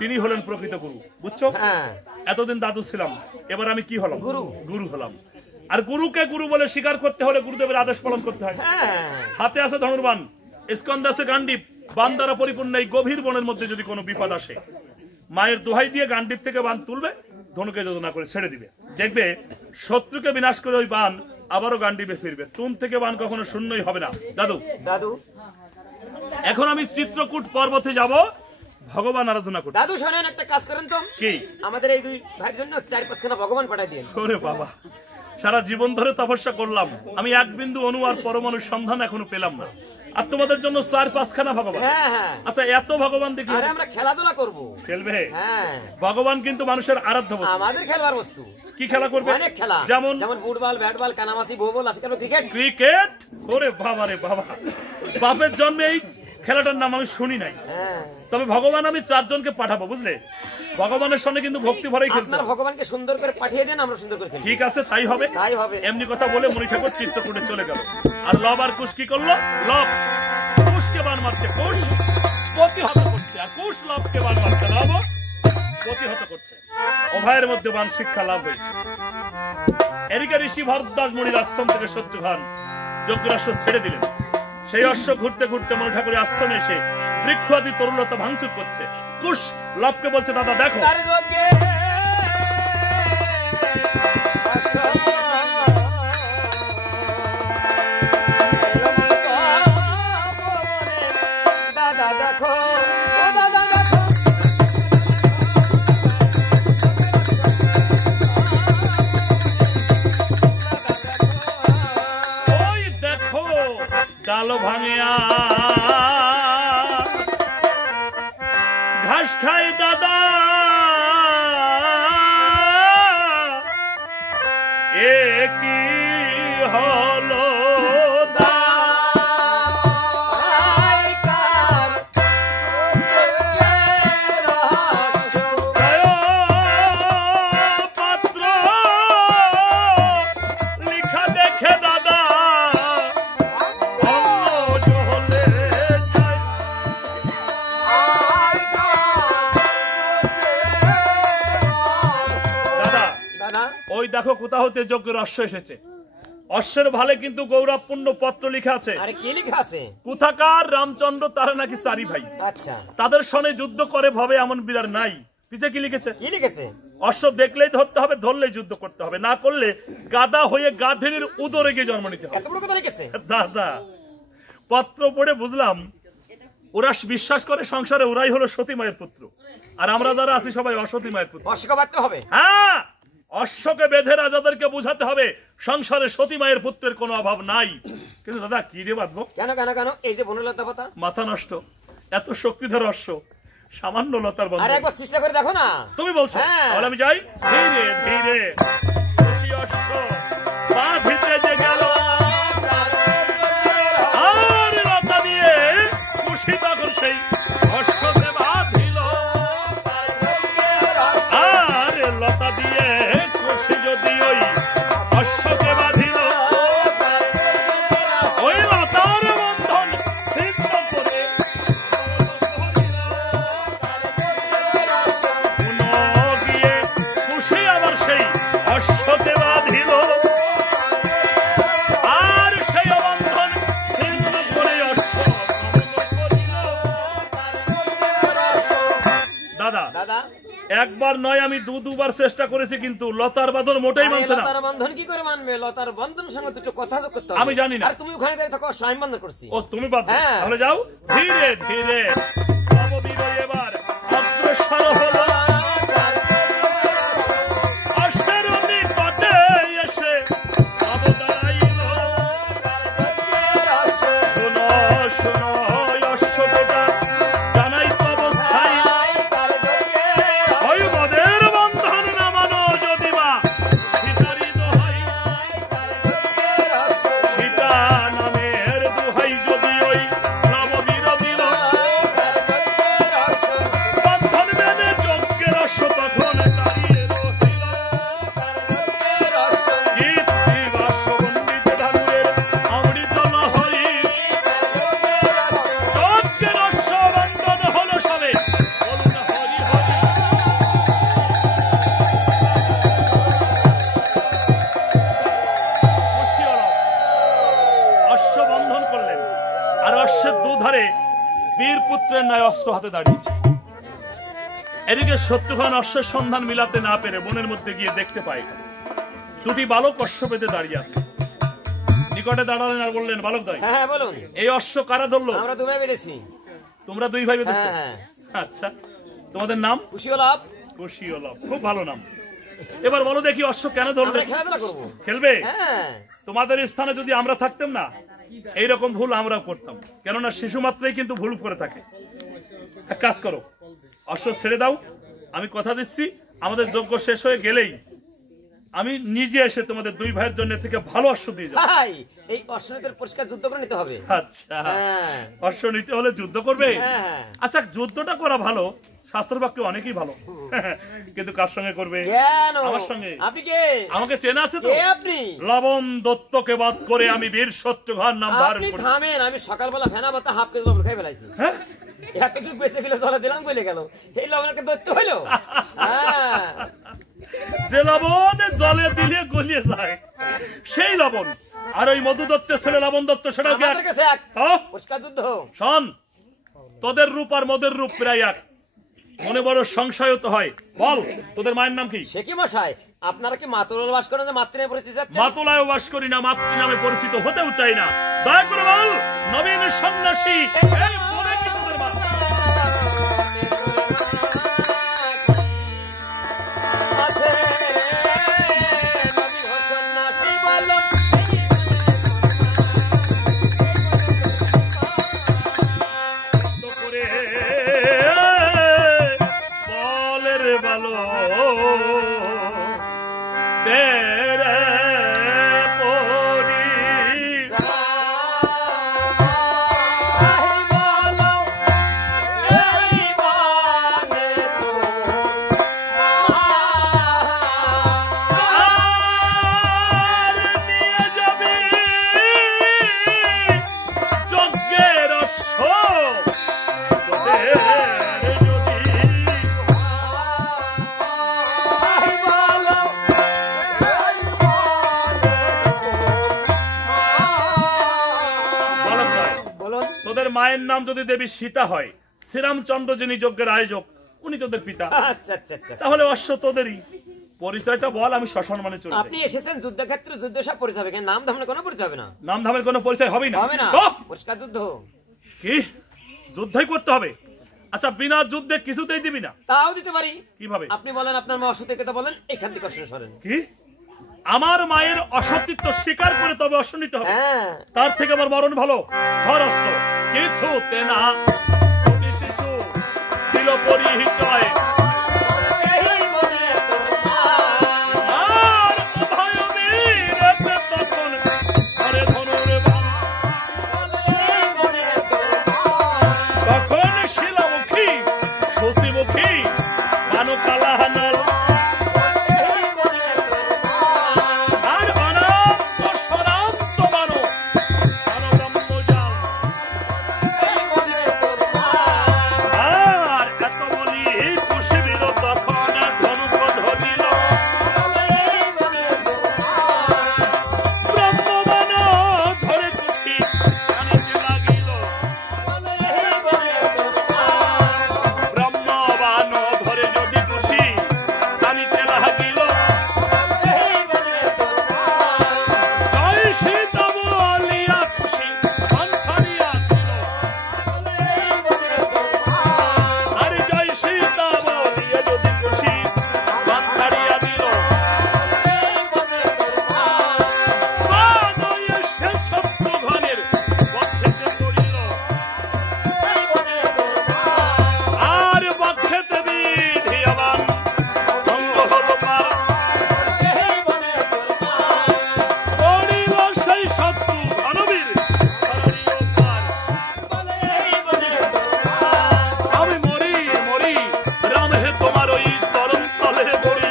তিনি হলেন প্রকৃত গুরু। বুঝছো? এতদিন দাদু ছিলাম, এবার আমি কি হলাম? গুরু। গুরু হলাম। আর গুরুকে গুরু বলে স্বীকার করতে হলে গুরুদেবের আদেশ পালন করতে হয়। হাতে আছে ধনুর্বাণ, স্কন্ধে আছে গান্ডীব, বান দ্বারা পরিপূর্ণ এই গভীর বনের মধ্যে যদি কোনো বিপদ আসে, মায়ের দোহাই দিয়ে গান্ডীব থেকে বান তুলবে, ধনুকে যোজনা করে ছেড়ে দিবে, দেখবে শত্রুকে বিনাশ করে ওই বান আবারও গান্ডীবে ফিরবে। তুন থেকে বান কখনো শূন্যই হবে না। দাদু, দাদু এখন আমি চিত্রকূট পর্বতে যাব ভগবান আরাধনা করতে। দাদু শোনেন, একটা কাজ করেন তো। কি? আমাদের এই দুই ভাইয়ের জন্য 4-5খানা ভগবান পাঠাই দিন। ওরে বাবা, সারা জীবন ধরে তপস্যা করলাম, আমি এক বিন্দু অণু আর পরমাণুর সন্ধান এখনো পেলাম না, আর তোমাদের জন্য 4-5খানা ভগবান। আচ্ছা, এত ভগবান দেখি আমরা খেলাধুলা করব। খেলবে? ভগবান কিন্তু মানুষের আরাধ্য বস্তু, আমাদের খেলবার বস্তু। কি খেলা করবে? অনেক খেলা, যেমন ফুটবল, ব্যাট বল, কানামাছি, বল, আজকাল ক্রিকেট। ক্রিকেট? ওরে বাবা রে বাবা, বাপের জন্মে এই খেলাটার নাম আমি শুনি নাই। তবে ভগবান আমি 4 জনকে পাঠাবো, বুঝলে? ভগবানের সঙ্গে কিন্তু ভক্তি ভরেই খেলতে। আপনারা ভগবানকে সুন্দর করে পাঠিয়ে দেন, আমরা সুন্দর করে খেলব। ঠিক আছে, তাই হবে। তাই হবে। এমনি কথা বলে মণি ঠাকুর চিত্রকূটে চলে গেল। আর লব আর কুশ কি করলো? লব কুশকে বান মারছে, কুশ প্রতিহত করছে, আর কুশ লবকে বান মারছে, লব প্রতিহত করছে। উভয়ের মধ্যে বান শিক্ষা লাভ হয়েছে। এদিকে ঋষি ভরদ্বাজ মুনির আশ্রম থেকে শত্রুঘ্ন যজ্ঞরাশ্ব ছেড়ে দিলেন। সেই অশ্ব ঘুরতে ঘুরতে মণি ঠাকুরের আশ্রমে এসে বৃক্ষ আদি তরুলতা ভাঙচুর করছে। কুশ লবকে বলছে, দাদা দেখো, ডালো ভাঙিয়া ঘাস খাই দাদা, এ কি হলো দেখো কোথা হতে যজ্ঞের অশ্ব এসেছে। অশ্বের ভালে কিন্তু গৌরবপূর্ণ পত্র লিখা আছে। আরে কি লেখা আছে? কোথাকার রামচন্দ্র তারা নাকি চারি ভাই, আচ্ছা তাদের সনে যুদ্ধ করে ভবে এমন বিদার নাই। পিছে কি লিখেছে? কি লিখেছে? অশ্ব দেখলেই ধরতে হবে, ধরলেই যুদ্ধ করতে হবে, না করলে গাদা হয়ে গাধের উদরে গিয়ে জন্ম নিতে হবে। এত বড় কথা লিখেছে? দাদা পত্র পড়ে বুঝলাম ওরা বিশ্বাস করে সংসারে ওরাই হলো সতী মায়ের পুত্র, আর আমরা যারা আছি সবাই অসতী মায়ের পুত্র। অশ্বকে বাঁধতে হবে? হ্যাঁ, অশ্বকে বেঁধে রাজাদেরকে বোঝাতে হবে সংসারে সতী মায়ের পুত্রের কোনো অভাব নাই। কিন্তু দাদা কি রে বাঁধবো? কেন কেন কেন? এই যে বনলতা পাতা, মাথা নষ্ট, এত শক্তিধর অশ্ব সামান্য লতার বন্ধ। আরে একবার চেষ্টা করে দেখো না। তুমি বলছো? হ্যাঁ। তাহলে আমি যাই। ধীরে ধীরে অশ্ব বাঁধিতে যে গেল, আর লতা দিয়ে খুশি তখন সেই অশ্বকে বাঁধিল। আর লতা দিয়ে খুশি যদি ওই অশ্বকে বাঁধিল, ওই লতার বন্ধন ছিন্ন করে গিয়ে খুশি আবার সেই অশ্বকে বাঁধিল। আর সেই বন্ধন ছিন্ন করে অশ্ব দাদা দাদা একবার নয় আমি দুবার চেষ্টা করেছি, কিন্তু লতার বাঁধন মোটেই মানছে না। লতার বন্ধন কি করে মানবে? লতার বন্ধন সঙ্গে দুটো কথা যোগ করতে হবে। আমি জানি না। আর তুমি ওখানে দাঁড়িয়ে থাকো, স্বয়ং বন্ধন করছি। ও তুমি বাদ দাও। হ্যাঁ। তাহলে যাও। ধীরে ধীরে নববীর এবার অগ্রসর হলো, অশ্বের নিকটে এসে নব দাঁড়াইল। শোনো শোনো অশ্ব বেটা, জানাই তো অবস্থায়, ওই মদের বন্ধন নামানো যদি বা সীতারই দোহাই, সীতা নামের দোহাই যদি ওই নববীর দিল, বন্ধন বেঁধে যজ্ঞের অশ্ব তখন দাঁড়িয়ে রহিল। কীর্তি বাষ্পবন্দিত ধানুরের অমৃত লহরী, যজ্ঞের অশ্ব বন্ধন হলো সবে, বলুন হরি হরি। খুশি হলো, অশ্ব বন্ধন করলেন, আর অশ্বের দুধারে বীর পুত্রের ন্যায় অস্ত্র হাতে দাঁড়িয়েছে। এদিকে শত্রুঘ্ন অশ্বের সন্ধান মিলাতে না পেরে বনের মধ্যে গিয়ে দেখতে পায় দুটি বালক অশ্ব পেতে দাঁড়িয়ে আছে। নিকটে দাঁড়ালেন আর বললেন, বালক দয়, হ্যাঁ হ্যাঁ বলুন। এই অশ্ব কারা ধরলো? আমরা দুবাই বেঁধেছি। তোমরা দুই ভাই বেঁধেছো? হ্যাঁ। আচ্ছা, তোমাদের নাম? খুশি হলাম। খুশি হলাম, খুব ভালো নাম। এবার বলো দেখি অশ্ব কেন ধরলে? আমরা খেলাধুলা করবো। খেলবে? হ্যাঁ। তোমাদের স্থানে যদি আমরা থাকতাম না, এইরকম ভুল আমরাও করতাম, কেননা শিশু মাত্রই কিন্তু ভুল করে থাকে। এক কাজ করো, অশ্ব ছেড়ে দাও, আমি কথা দিচ্ছি আমাদের যজ্ঞ শেষ হয়ে গেলেই আমি নিজে এসে তোমাদের দুই ভাইয়ের জন্য থেকে ভালো অশ্ব দিয়ে যাবো। ভাই এই অশ্বনীতির পরিষ্কার যুদ্ধ করে নিতে হবে। আচ্ছা, হ্যাঁ। অশ্ব নিতে হলে যুদ্ধ করবে? হ্যাঁ। আচ্ছা, যুদ্ধটা করা ভালো, শাস্ত্র বাক্য অনেকই ভালো, কিন্তু কার সঙ্গে করবে? কেন? আমার সঙ্গে। আপনি কে? আমাকে চেনা আছে তো? কে আপনি? লবণ দত্তকে বাদ করে আমি বীর শত্রুঘ্ন নাম ধারণ আপনি করি। থামেন, আমি সকালবেলা ফেনা পাতা হাফ কেজি লবণ খাই ফেলাইছি। হ্যাঁ? এতটুকু বেঁচে গেলে জলে দিলাম গলে গেল, এই লবণকে দৈত্য হইলো? হ্যাঁ। যে লবণ জলে দিলে গলিয়ে যায় সেই লবণ, আর ওই মধু দত্তের ছেলে লবণ দত্ত সেটাও কি আমাদের কাছে এক পরিষ্কার যুদ্ধ। শোন, তোদের রূপ আর মদের রূপ প্রায় এক, মনে বড় সংশয় তো হয়। বল, তোদের মায়ের নাম কি? সে কি মশাই, আপনারা কি মাতুলাল বাস করেন যে মাতৃ নামে পরিচিত যাচ্ছেন? মাতুলায় বাস করি না, মাতৃ নামে পরিচিত হতেও চাই না। দয়া করে বল, নবীন সন্ন্যাসী এই বনে কি তোদের মা? বলের ভালো তেরে পরি মায়ের নাম যদি দেবী সীতা হয়, শ্রীরামচন্দ্র যিনি যজ্ঞের আয়োজক উনি তোদের পিতা, আচ্ছা আচ্ছা আচ্ছা, তাহলে অশ্ব তোদেরই। পরিচয়টা বল, আমি শ্মশান মানে চলে আপনি এসেছেন যুদ্ধক্ষেত্রে, যুদ্ধ সব পরিচয় হবে, কিন্তু নাম ধামের কোনো পরিচয় হবে না। নাম ধামের কোনো পরিচয় হবে না, হবে না, তো পরিষ্কার যুদ্ধ। কি যুদ্ধই করতে হবে? আচ্ছা, বিনা যুদ্ধে কিছুতেই দিবি না? তাও দিতে পারি। কিভাবে? আপনি বলেন, আপনার মা অসত্যের কথা বলেন, এখান থেকে অশ্ব সরেন। কি আমার মায়ের অসত্যিত্ব স্বীকার করে তবে অশ্ব নিতে হবে? হ্যাঁ, তার থেকে আমার মরণ ভালো। ধর অস্ত্র। কিছুতে না শিশু দিল পরিহিতয়, আর ভয়বীর তখন ঘরে ধনুর বাণ। তখন শিলামুখী শশীমুখী বানু কালাহানল, আর অনন্ত সরান্ত বানু ব্রহ্মজাল। আর এত বলি কুশিবির তখন ধনুক ধরিল, ব্রহ্মবান ধরে কুশি টানিতে লাগিল, ব্রহ্মবান ধরে যদি কুশি টানিতে লাগিল। জয় সীতা বলিয়া কুশি বাণ ছাড়িয়া দিল, আর জয় সীতা বলিয়া যদি কুশি বাণ ছাড়িয়া দিল। বাণ এসে শত্রুঘ্নের বক্ষেতে পড়িল, আর বক্ষেতে বিধিয়াবান ভঙ্গ হল পার। পড়িল সেই শত্রু ঘনবীর ধরণীর পার। আমি মরি মরি রাম হে তোমার ওই চরণ তলে মরি,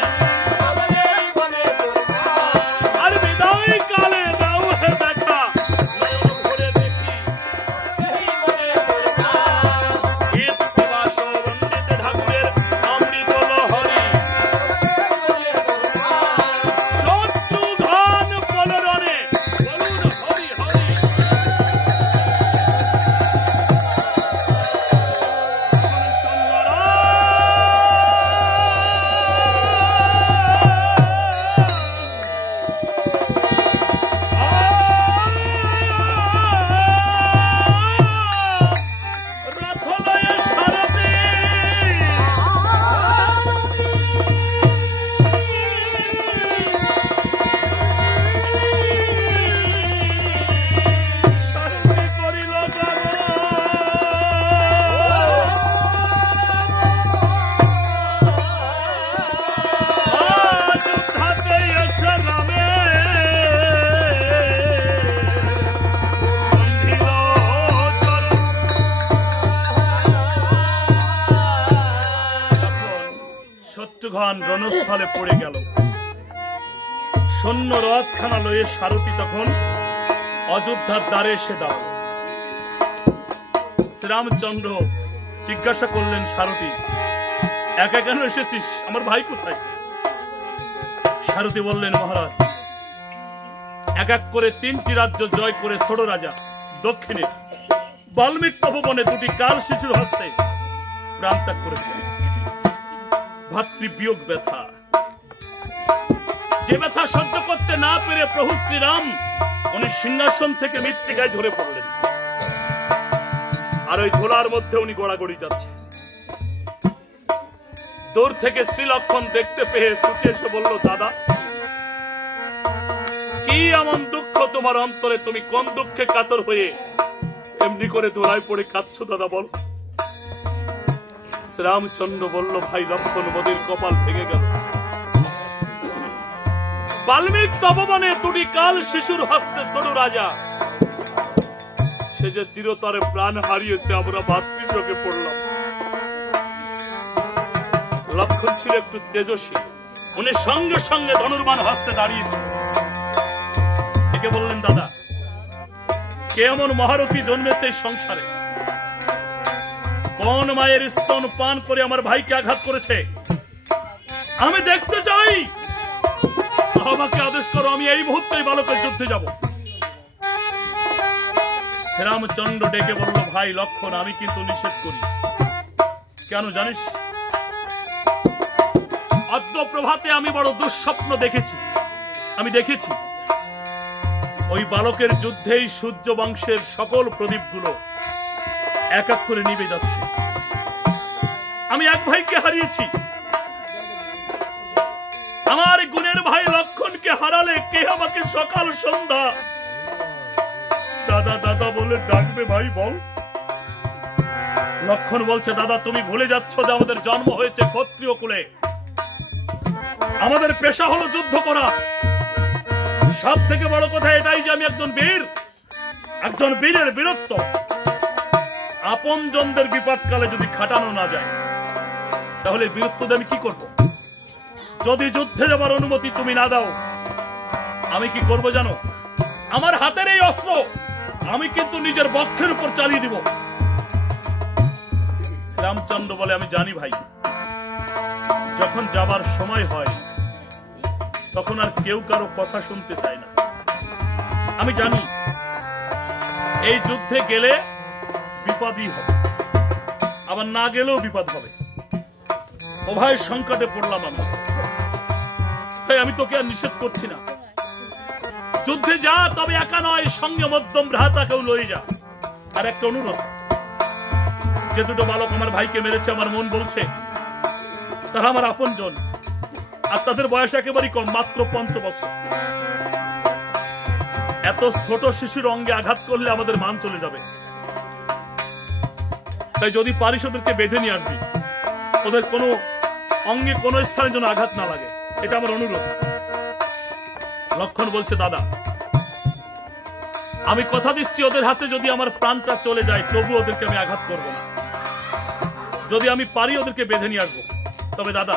আর বিদায় কালে দাও হে দেখা নয়ন ভরে দেখি। ইতিবাস পণ্ডিত ঠাকুরের অমৃত লহরী, শত্রুঘ্ন পলরণে বলুন হরি হরি। রথলয়ে সারথি, সারথি করিল গমন। আজ উঠাতে এসে রামে বন্ধিল চরণ। শত্রুঘ্ন রণস্থলে পড়ে গেল। সৈন্য রথখানা লয়ে সারথি তখন অযোধ্যার দ্বারে এসে দাঁড়াল। শ্রীরামচন্দ্র জিজ্ঞাসা করলেন, সারথি একা কেন এসেছিস? আমার ভাই কোথায়? সারথি বললেন, মহারাজ এক এক করে 3টি রাজ্য জয় করে ছোট রাজা দক্ষিণে বাল্মীক তপবনে 2টি কাল শিশুর হস্তে প্রাণ ত্যাগ করেছেন। ভাতৃবিয়োগ ব্যথা, যে ব্যথা সহ্য করতে না পেরে প্রভু শ্রীরাম উনি সিংহাসন থেকে মৃত্তিকায় ঝরে পড়লেন, আর ওই ধুলার মধ্যে উনি গোড়াগড়ি যাচ্ছে। দূর থেকে শ্রীলক্ষণ দেখতে পেয়ে ছুটে এসে বলল, দাদা কি এমন দুঃখ তোমার অন্তরে? তুমি কোন দুঃখে কাতর হয়ে এমনি করে ধুলায় পড়ে কাঁদছো দাদা, বল। শ্রীরামচন্দ্র বলল, ভাই লক্ষণ, মোদের কপাল ভেঙে গেল। বাল্মীক তপবনে 2টি কাল শিশুর হস্তে ছোট রাজা, সে যে চিরতরে প্রাণ হারিয়েছে, আমরা ভাতৃশোকে পড়লাম। লক্ষণ ছিল একটু তেজস্বী, উনি সঙ্গে সঙ্গে ধনুর্বাণ হস্তে দাঁড়িয়েছে। একে বললেন, দাদা কে এমন মহারথী জন্মেছে এই সংসারে? কোন মায়ের স্তন পান করে আমার ভাইকে আঘাত করেছে? আমি দেখতে চাই, আমাকে আদেশ করো, আমি এই মুহূর্তে বালকের যুদ্ধে যাব। শ্রীরামচন্দ্র ডেকে বলল, ভাই লক্ষণ, আমি কিন্তু নিষেধ করি। কেন জানিস? অদ্য প্রভাতে আমি বড় দুঃস্বপ্ন দেখেছি। আমি দেখেছি ওই বালকের যুদ্ধেই সূর্য বংশের সকল প্রদীপগুলো এক এক করে নিভে যাচ্ছে। আমি এক ভাইকে হারিয়েছি। আমার গুণের ভাই লক্ষণকে হারালে কে আমাকে সকাল সন্ধ্যা দাদা দাদা বলে ডাকবে? ভাই বল। লক্ষণ বলছে, দাদা তুমি ভুলে যাচ্ছ যে আমাদের জন্ম হয়েছে ক্ষত্রিয় কুলে, আমাদের পেশা হলো যুদ্ধ করা। সব থেকে বড় কথা এটাই যে আমি একজন বীর, একজন বীরের বীরত্ব আপনজনদের বিপদকালে যদি খাটানো না যায় তাহলে বীরত্ব দিয়ে আমি কি করব? যদি যুদ্ধে যাবার অনুমতি তুমি না দাও আমি কি করব জানো? আমার হাতের এই অস্ত্র আমি কিন্তু নিজের বক্ষের উপর চালিয়ে দিব। শ্রীরামচন্দ্র বলে, আমি জানি ভাই, যখন যাবার সময় হয় তখন আর কেউ কারো কথা শুনতে চায় না। আমি জানি এই যুদ্ধে গেলে বিপদই হবে, আবার না গেলেও বিপদ হবে। উভয় সংকটে পড়লাম আমি, তাই আমি তোকে আর নিষেধ করছি না। যুদ্ধে যা, তবে একা নয়, সঙ্গে মধ্যম ভ্রাতাকেও লয়ে যা। আর একটা অনুরোধ, যে দুটো বালক আমার ভাইকে মেরেছে আমার মন বলছে তারা আমার আপনজন, আর তাদের বয়স একেবারেই কম, মাত্র 5 বছর। এত ছোট শিশুর অঙ্গে আঘাত করলে আমাদের মান চলে যাবে। তাই যদি পারিস ওদেরকে বেঁধে নিয়ে আসবি, ওদের কোনো অঙ্গে কোনো স্থানে যেন আঘাত না লাগে, এটা আমার অনুরোধ। লক্ষণ বলছে, দাদা আমি কথা দিচ্ছি ওদের হাতে যদি আমার প্রাণটা চলে যায় তবু ওদেরকে আমি আঘাত করব না। যদি আমি পারি ওদেরকে বেঁধে নিয়ে আসবো। তবে দাদা,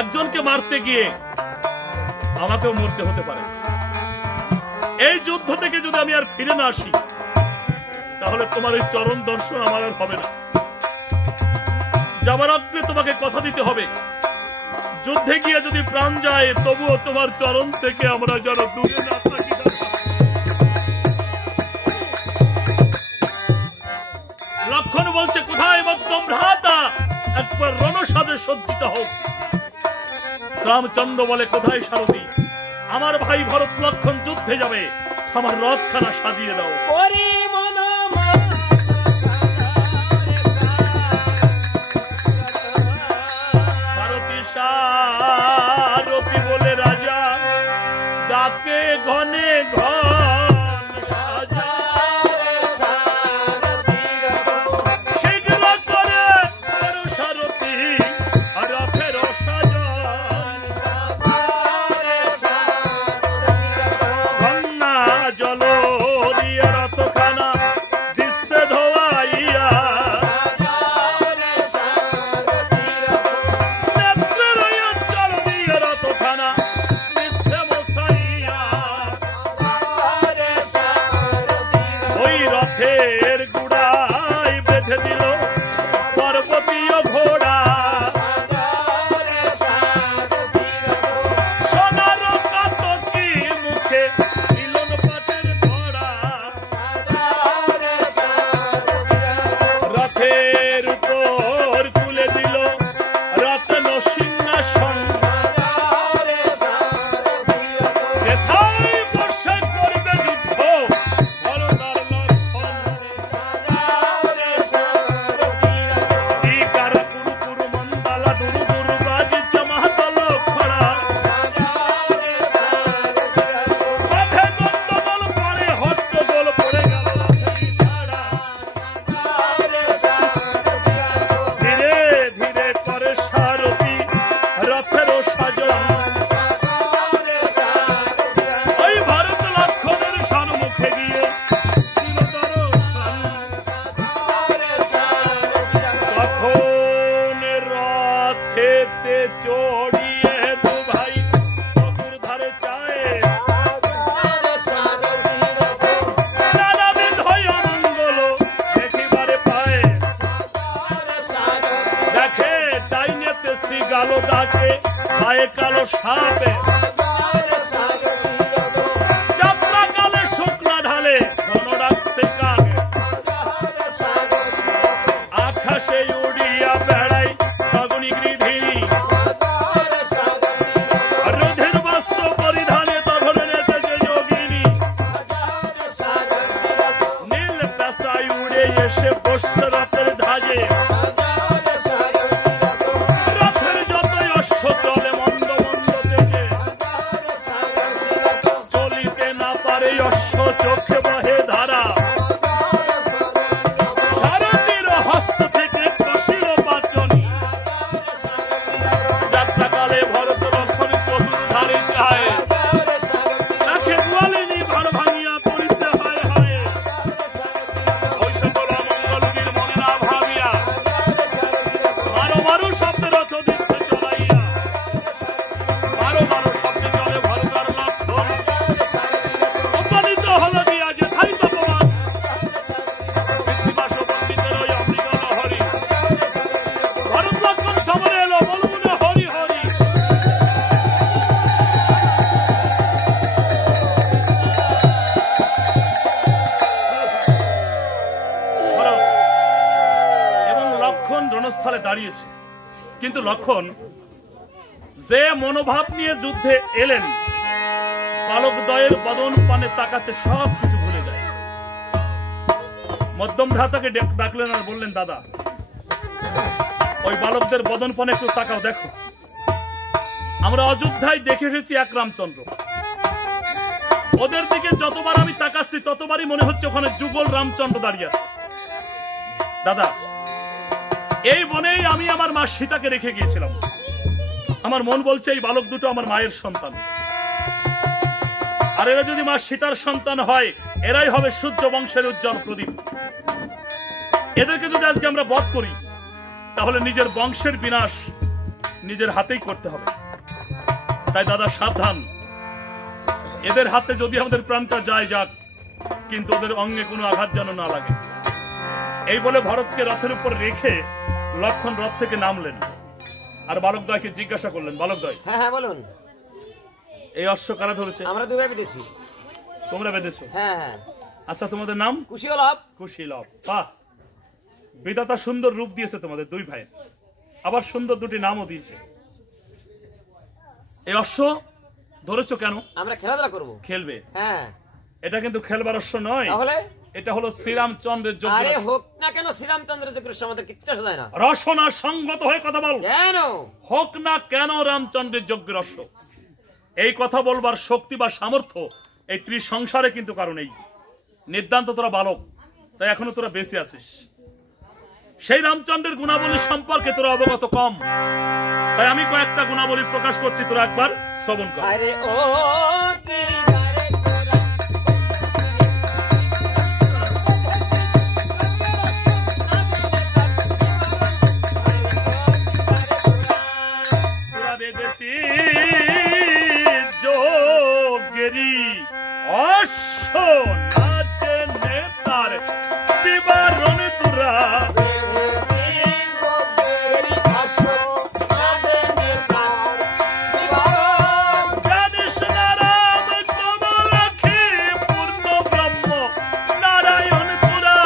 একজনকে মারতে গিয়ে আমাকেও মরতে হতে পারে। এই যুদ্ধ থেকে যদি আমি আর ফিরে না আসি তাহলে তোমার এই চরণ দর্শন আমার আর হবে না। যাবার আগে তোমাকে কথা দিতে হবে, যুদ্ধে গিয়ে যদি প্রাণ যায় তবুও তোমার চরণ থেকে আমরা যেন দূরে না থাকি। লক্ষণ বলছে, কোথায় মধ্যম ভ্রাতা, একবার রণসাজে সজ্জিত হোক। রামচন্দ্র বলে, কোথায় সারথী? আমার ভাই ভরত লক্ষণ যুদ্ধে যাবে, আমার রথখানা সাজিয়ে দাও। সারথী সারথী বলে রাজা ডাকে ঘনে ঘন সাজা। শীঘ্র করে সারথী রথের সাজা। কন্যা জল দিয়ে রথখানা দিচ্ছে ধোয়াইয়া। নেত্রের অঞ্চল দিয়ে রথখানা দিচ্ছে মশাইয়া। ওই রথের গুড়ায় বেঁধে দিল পার্বতীয় ঘোড়া। সোনার কাতকি মুখে মিলন পাটের ধরা। রথের উপর তুলে দিল রত্ন সিংহাসন। যেথায় বসে করবে যুদ্ধ ভরত আর লক্ষণ। টিকার পুরু পুরু মন্দালা দুরু দুরু বাজিছে মাহাতল খড়া। মাঠে গন্ডগোল পড়ে হট্টগোল পড়ে গেল রথেরই ছাড়া। ধীরে ধীরে করে সারথী রথেরও সাজন। ওই ভারত লক্ষণের সম্মুখে গিয়ে ছিল দর্শন। তখন রথেতে চড়িয়ে দু ভাই চতুর ধারে চায়। নানাবিধ অমঙ্গল দেখিবারে পায়। দেখে ডাইনেতে শ্রীগাল ডাকে, পায়ে কালো সাপে। যাত্রা কালে শুক্লা ঢালে, ঘন চোখে বহে ধারা সারথীর হস্ত থেকে কষিল পাচনি যাত্রাকালে ভরত লক্ষণ চতুর্ধারে চায় তাকে গোয়ালিনী ভার ভাঙিয়া পড়িতে হয় হয় ওই সকল অমঙ্গলগীর মনে না ভাবিয়া মারো মারো শব্দের রথ দিচ্ছে চলাইয়া মারো মারো শব্দে চলে ভরতার লক্ষণ অপমানিত হল গিয়া যে ধাই তপমান পৃথিবাসবন্দিতের ওই অমৃগল হরি ভরত লক্ষণ সমরে এলো বলমুনে হরি হরি ভরত এবং লক্ষণ রণস্থলে দাঁড়িয়েছে, কিন্তু লক্ষণ যে মনোভাব নিয়ে যুদ্ধে এলেন বালকদ্বয়ের বদন পানে তাকাতে সব কিছু ভুলে যায়। মধ্যম ভ্রাতাকে ডাকলেন আর বললেন, দাদা ওই বালকদের বদন পানে একটু তাকাও, দেখো আমরা অযোধ্যায় দেখে এসেছি এক রামচন্দ্র, ওদের দিকে যতবার আমি তাকাচ্ছি ততবারই মনে হচ্ছে ওখানে যুগল রামচন্দ্র দাঁড়িয়ে আছে। দাদা এই বনেই আমি আমার মা সীতাকে রেখে গিয়েছিলাম, আমার মন বলছে এই বালক দুটো আমার মায়ের সন্তান, আর এরা যদি মা সীতার সন্তান হয় এরাই হবে সূর্য বংশের উজ্জ্বল প্রদীপ। এদেরকে যদি আজকে আমরা বধ করি তাহলে নিজের বংশের বিনাশ নিজের হাতেই করতে হবে। তাই দাদা সাবধান, এদের হাতে যদি আমাদের প্রাণটা যায় যাক, কিন্তু ওদের অঙ্গে কোনো আঘাত যেন না লাগে। এই বলে ভরতকে রথের উপর রেখে লক্ষণ রথ থেকে নামলেন আর বালকদ্বয়কে জিজ্ঞাসা করলেন, বালকদ্বয় হ্যাঁ হ্যাঁ বলুন। এই অশ্ব কারা ধরেছে? আমরা দুভাবে বেঁধেছি। তোমরা বেঁধেছো? হ্যাঁ হ্যাঁ। আচ্ছা তোমাদের নাম? কুশীলভ। কুশীলভ। বাহ, বিধাতা সুন্দর রূপ দিয়েছে তোমাদের দুই ভাইয়ের, আবার সুন্দর দুটি নামও দিয়েছে। এই অশ্ব ধরেছো কেন? আমরা খেলাধুলা করব। খেলবে? হ্যাঁ। এটা কিন্তু খেলবার অশ্ব নয়, তাহলে এটা হলো শ্রীরামচন্দ্রের যোগ্য। আরে হোক না কেন শ্রীরামচন্দ্রের যোগ্য আমাদের কিচ্ছু আসে যায় না। রসনা সঙ্গত হয়ে কথা বল। কেন হোক না কেন রামচন্দ্রের যোগ্য অশ্ব, এই কথা বলবার শক্তি বা সামর্থ্য এই ত্রিসংসারে কিন্তু কারণ নেই। নির্দান্ত তোরা বালক, তাই এখনো তোরা বেঁচে আছিস। সেই রামচন্দ্রের গুণাবলী সম্পর্কে তোরা অবগত কম, তাই আমি কয়েকটা গুণাবলী প্রকাশ করছি, তোরা একবার শ্রবণ কর। আরে ও কি তোরা বেঁধেছি যোগেরি অশ্ব নাচে নেতার বিবরণ তোরা জানিস না রাম কমলাক্ষী পূর্ণ ব্রহ্ম নারায়ণ তোরা।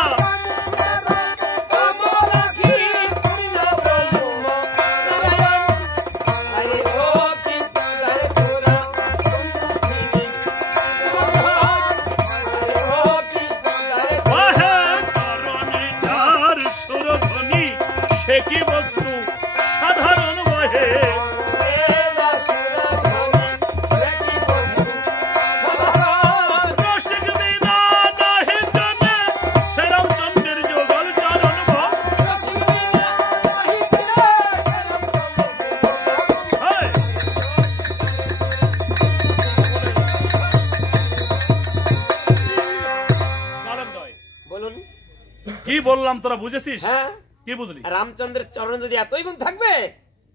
সে কি বস্তু সাধারণ বহে, রসিক বিনা নাহি জানে সে রামচন্দ্রের যুগল চরণ ভয়। বলুন কি বললাম তোরা বুঝেছিস? হ্যাঁ কি বুঝলি? রামচন্দ্রের চরণে যদি এতই গুণ থাকবে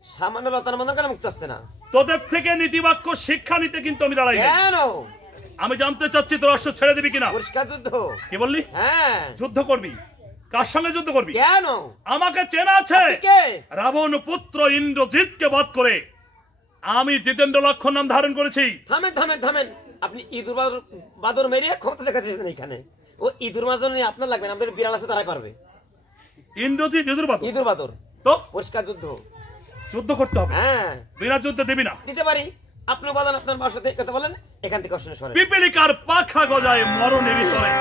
সামান্য লতার মধ্যে কেন মুক্ত আসছে না? তোদের থেকে নীতিবাক্য শিক্ষা নিতে কিন্তু আমি দাঁড়াই নাই। কেন? আমি জানতে চাচ্ছি তোর অশ্ব ছেড়ে দিবি কিনা? পরিষ্কার যুদ্ধ। কি বললি? হ্যাঁ। যুদ্ধ করবি? কার সঙ্গে যুদ্ধ করবি? কেন? আমাকে চেনা আছে। কে? রাবণ পুত্র ইন্দ্রজিৎকে বধ করে আমি জিতেন্দ্র লক্ষণ নাম ধারণ করেছি। থামেন থামেন থামেন, আপনি ইঁদুর বাদর মেরিয়ে ক্ষমতা দেখাচ্ছেন এখানে। ও ইঁদুর বাদর নিয়ে আপনার লাগবে না, আমাদের বিড়াল আছে তারাই পারবে। ইন্দ্রজিৎ ইঁদুর বাদর? ইঁদুর বাদর তো পরিষ্কার যুদ্ধ। যুদ্ধ করতে হবে। হ্যাঁ। বিনা যুদ্ধে দিবি না? দিতে পারি। আপনি বলেন, আপনার বাসাতে কথা বলেন, এখান থেকে অশ্বিনী সরে। পিপিলিকার পাখা গজায় মরণের ভিতরে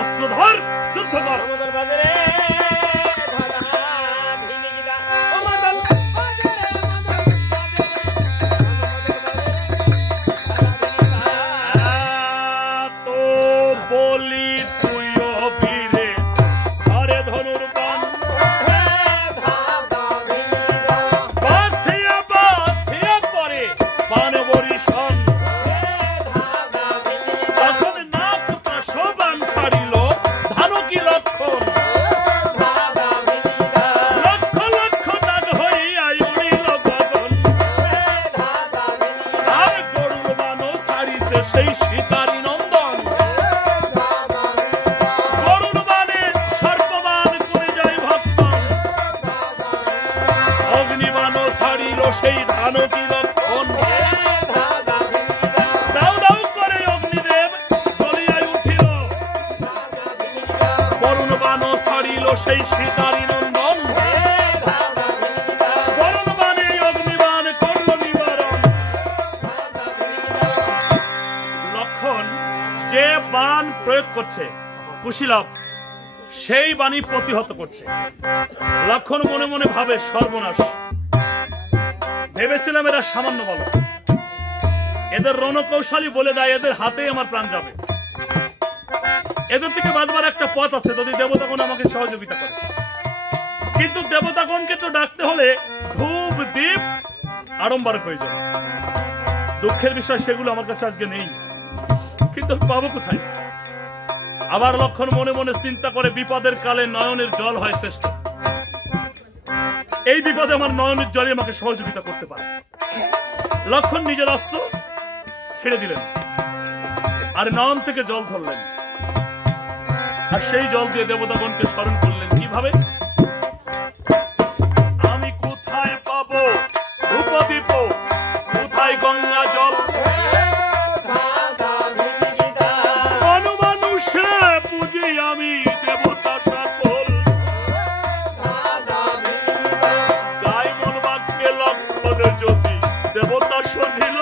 অস্ত্র ধর, যুদ্ধ কর। সমদল বাজারে সেই সীতারি নন্দন গরুর বানে সর্ববান করে যায় ভক্তন অগ্নিবাণ ছাড়িল সেই ধানকী লক্ষণ দাউ দাউ করে অগ্নিদেব জ্বলিয়া উঠিল বরুণ বাণ ছাড়িল সেই সীতারি নন্দন বরুণ বাণে অগ্নিবাণ করল নিবারণ লক্ষণ যে বাণ প্রয়োগ করছে কুশীলব সেই বাণী প্রতিহত করছে লক্ষণ মনে মনে ভাবে সর্বনাশ ভেবেছিলাম এরা সামান্য বালক এদের রণকৌশলী বলে দেয় এদের হাতেই আমার প্রাণ যাবে এদের থেকে বাঁচবার একটা পথ আছে যদি দেবতাগণ আমাকে সহযোগিতা করে কিন্তু দেবতাগণকে তো ডাকতে হলে ধূপ দীপ আড়ম্বর প্রয়োজন দুঃখের বিষয় সেগুলো আমার কাছে আজকে নেই কিন্তু পাবো কোথায় আবার লক্ষণ মনে মনে চিন্তা করে বিপদের কালে নয়নের জল হয় শ্রেষ্ঠ এই বিপদে আমার নয়নের জলে আমাকে সহযোগিতা করতে পারে লক্ষণ নিজের অস্ত্র ছেড়ে দিলেন আর নয়ন থেকে জল ধরলেন আর সেই জল দিয়ে দেবতাগণকে স্মরণ করলেন কিভাবে আমি কোথায় পাবো ধূপদীপ কোথায় গঙ্গা জল অনুমানুষে পুজি আমি দেবতা সকল গায়ে মন বাক্যে লক্ষণ যদি দেবতা শুনিল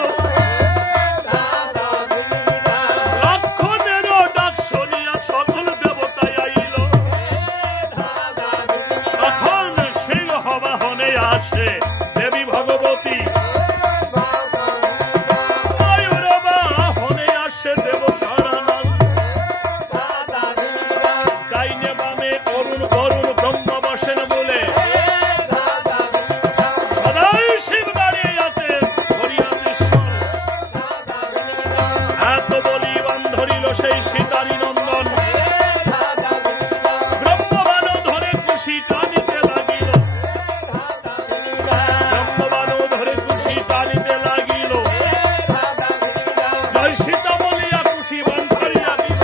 লক্ষণেরও ডাক শুনিয়া সকল দেবতাই আইল তখন সেই হবাহনে আসে দেবী ভগবতী ময়ূরবাহনে আসে দেবতারা ডাইনে বামে অরুণ বরুণ ব্রহ্ম বসেন বলে সদাই শিব দাঁড়িয়ে আছে হরিয়াতেশ্বর এত বলিবান ধরিল সেই সীতারি নন্দন ব্রহ্মবাণ ধরে খুশি টানিতে লাগিল ব্রহ্মবাণ ধরে খুশি টানিতে লাগিল জয় সীতা বলিয়া খুশি বাণ ছাড়িয়া দিল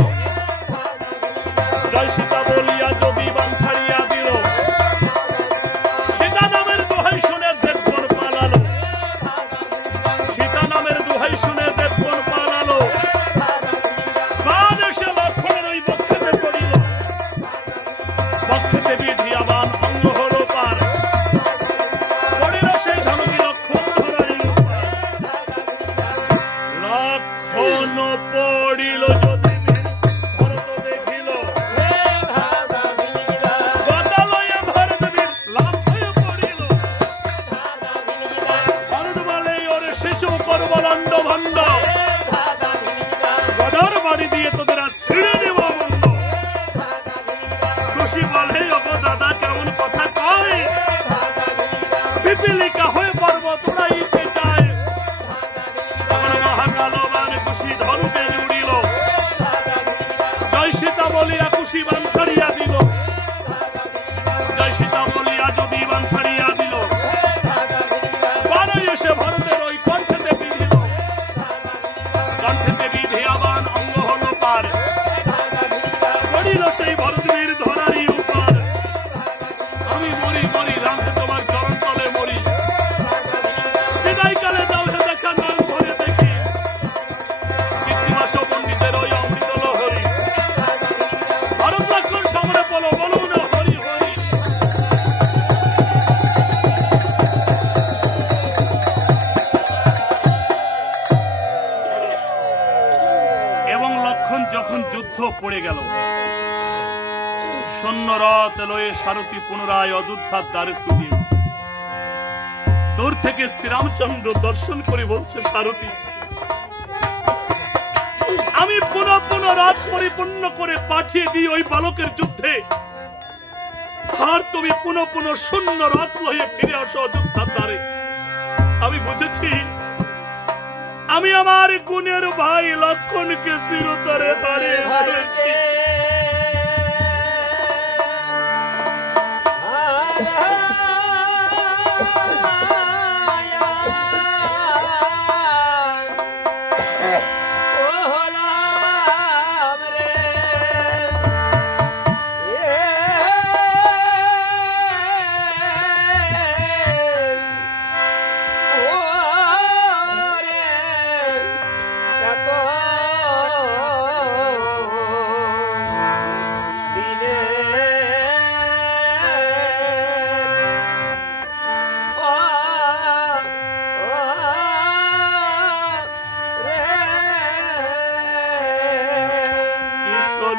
জয় সীতা বলিয়া যদি বাণ ছাড়িয়া দিল সীতা নামের দোহাই শুনে দেবগণ পালালো সীতা নামের দোহাই শুনে দেবগণ পালালো বাণ এসে লক্ষণের ওই বক্ষেতে পড়িল বক্ষেতে বিধিয়া বাণ অঙ্গ হল পার পড়িল সেই ধানকী লক্ষণ ধরাইল লক্ষণ পড়িল যদি ভরত দেখিল গদা লইয়া ভরতবীর লাভ হয়ে পড়িল ভরত বলে ওরে শিশু করব লণ্ড ভণ্ড গদার বাড়ি দিয়ে তোদের আজ ছিঁড়ে দেব বন্ধ খুশি বলে ওগো দাদা কেমন কথা কয় পিপিলিকা হয়ে পর্বত উড়াইতে চায় তখন মহাকাল বাণ খুশি ধনুকে জুড়িল জয় সীতা বলিয়া খুশি বাণ ছাড়িয়া দিল জয় সীতা বলিয়া যদি বাণ ছাড়িয়া দিল বাণ এসে ভরতের ওই কণ্ঠেতে বিঁধিল কণ্ঠেতে বিধিয়া বাণ অঙ্গ হল পার পড়িল সেই ভরতবীর ধরারি উপর আমি মরি মরি রামে তোমার চরণ তলে মরি বিদায় কালে যাও হে দেখা নয়ন ভরে দেখি কৃত্রিমাস পণ্ডিতের ওই অমৃত লহরী ভরত লক্ষণ সামনে বলো বলো না হরি হরি এবং লক্ষণ যখন যুদ্ধ পড়ে গেল সৈন্য রথ লয়ে সারথী পুনরায় অযোধ্যার দ্বারে ছুটিল দূর থেকে শ্রীরামচন্দ্র দর্শন করে বলছে সারথী আমি পুনঃ পুনঃ রথ পরিপূর্ণ করে পাঠিয়ে দিই ওই বালকের যুদ্ধে আর তুমি পুনঃ পুনঃ শূন্য রথ লয়ে ফিরে আসো অযোধ্যার দ্বারে আমি বুঝেছি আমি আমার গুণের ভাই লক্ষণকে চিরতরে হারিয়ে ফেলেছি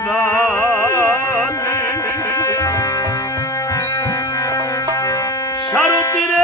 নালি সারতীরে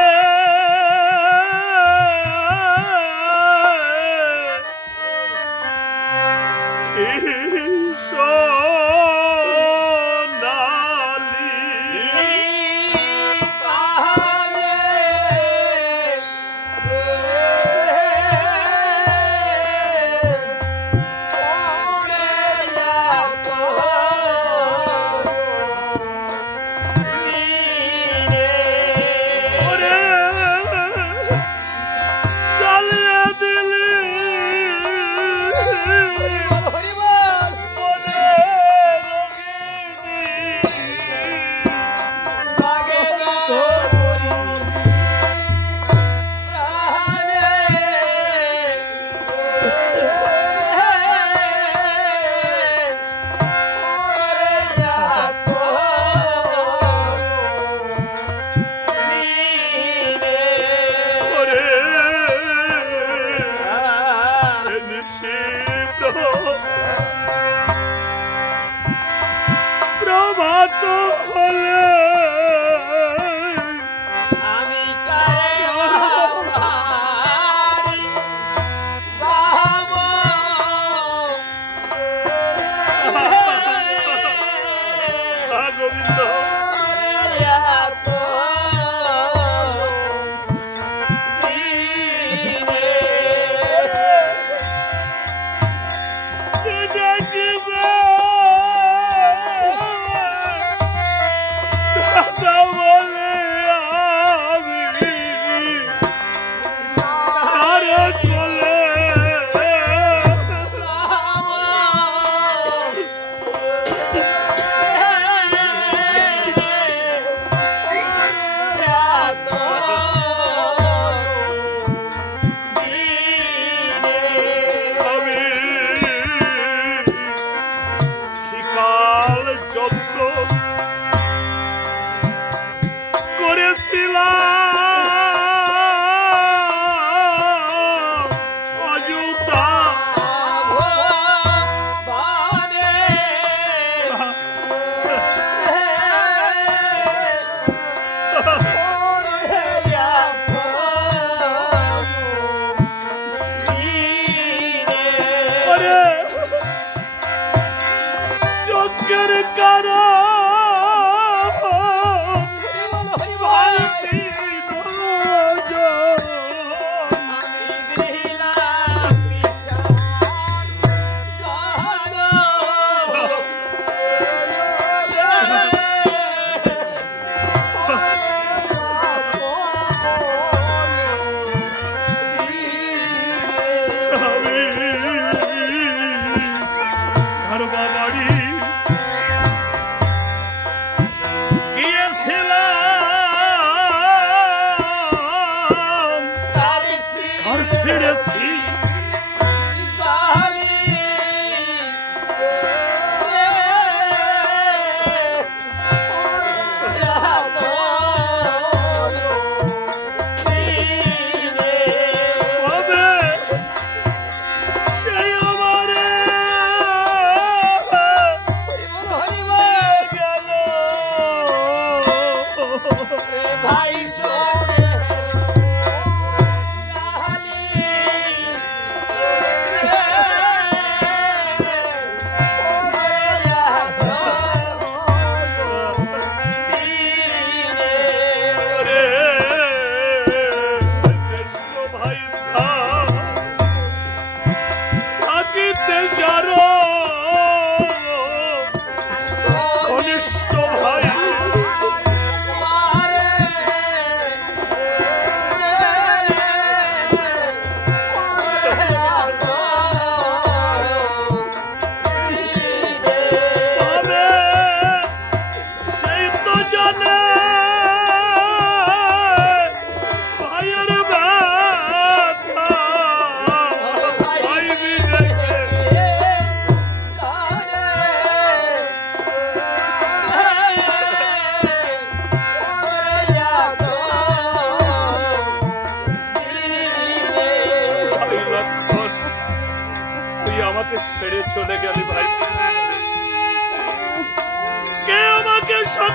আমাকে ছেড়ে চলে গেলি ভাই,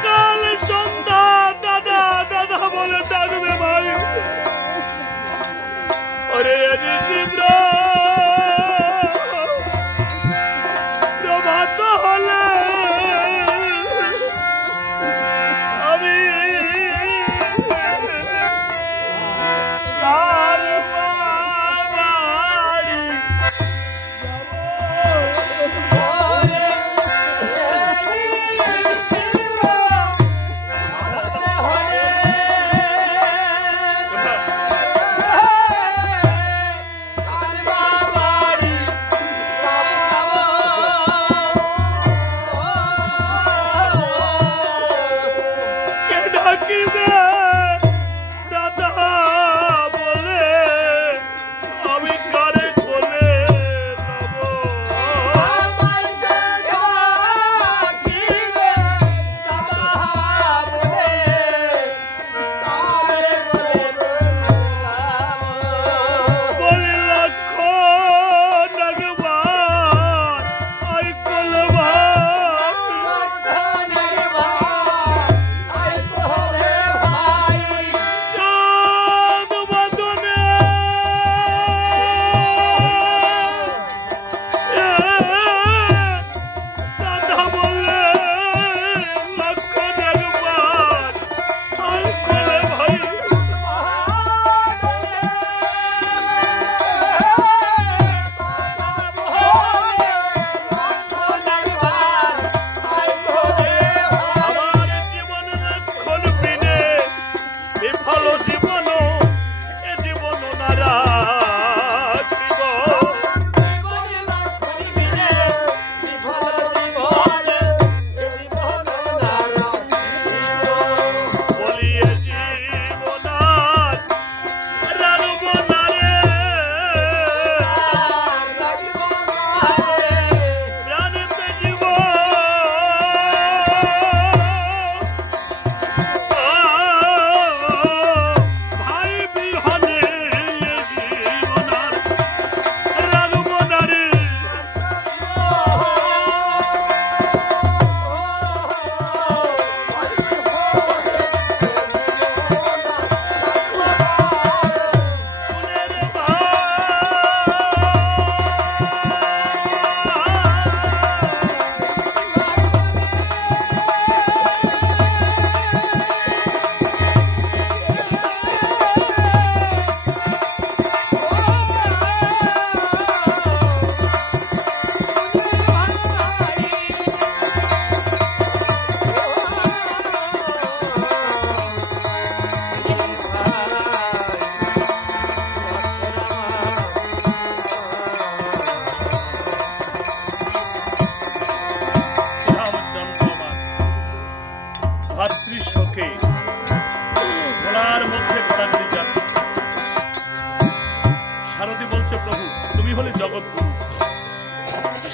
সকাল সন্ধ্যা দাদা দাদা বলে ডাকবে ভাই। ওরে প্রভাত হলে আমি তার বাড়ি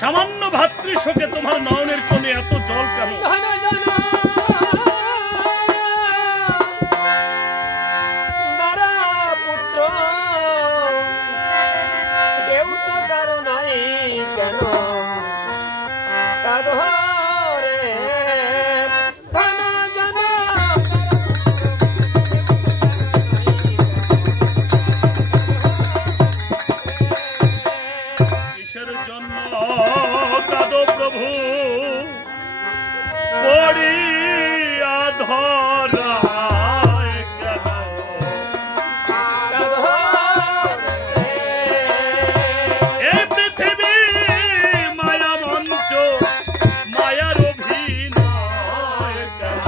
সামান্য ভাতৃশোকে তোমার নয়নের কোণে এত জল কেন? পুত্র কেউ তো কারো নাই কেন তা ধরে কিসের জন্য কাঁদো প্রভু পড়িয়া ধরায় কেন? এই পৃথিবী মায়া মঞ্চ মায়ার অভিনয় কেন?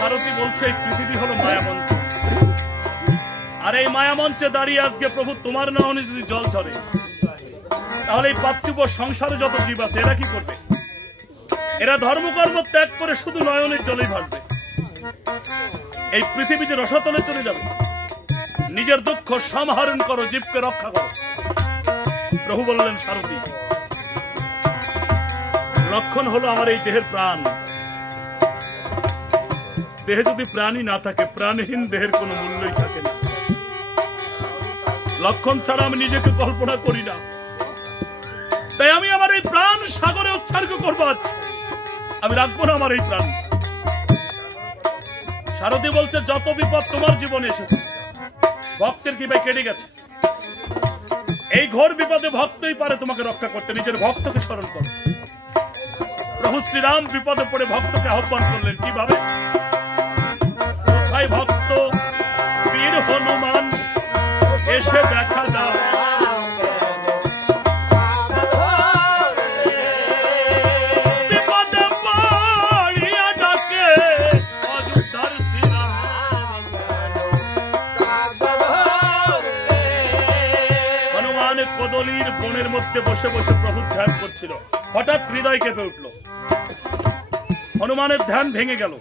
ভারতী বলছে এই পৃথিবী হলো মায়া মঞ্চ, আর এই মায়া মঞ্চে দাঁড়িয়ে আজকে প্রভু তোমার নয়নে যদি জল ঝরে তাহলে এই পার্থিব সংসারে যত জীব আছে এরা কি করবে? এরা ধর্মকর্ম ত্যাগ করে শুধু নয়নের জলেই ভাসবে। এই পৃথিবী যে রসাতলে চলে যাবে। নিজের দুঃখ সমাহরণ করো, জীবকে রক্ষা করো। প্রভু বললেন সারথী, লক্ষণ হলো আমার এই দেহের প্রাণ। দেহে যদি প্রাণই না থাকে, প্রাণহীন দেহের কোনো মূল্যই থাকে না। লক্ষণ ছাড়া আমি নিজেকে কল্পনা করি না। তাই আমি আমার এই প্রাণ সাগরে উৎসর্গ করবো, আমি রাখবো না আমার এই প্রাণ। সারথী বলছে যত বিপদ তোমার জীবনে এসেছে ভক্তের কি ভাই কেটে গেছে? এই ঘোর বিপদে ভক্তই পারে তোমাকে রক্ষা করতে, নিজের ভক্তকে স্মরণ করো। প্রভু শ্রীরাম বিপদে পড়ে ভক্তকে আহ্বান করলেন কিভাবে? কোথায় ভক্ত বীর হনুমান এসে দেখা দাও, বিপদে পড়িয়া ডাকে অযোধ্যার শ্রীরাম। হনুমান কদলির বনের মধ্যে বসে বসে প্রভু ধ্যান করছিল। হঠাৎ হৃদয় কেঁপে উঠল, হনুমানের ধ্যান ভেঙে গেল।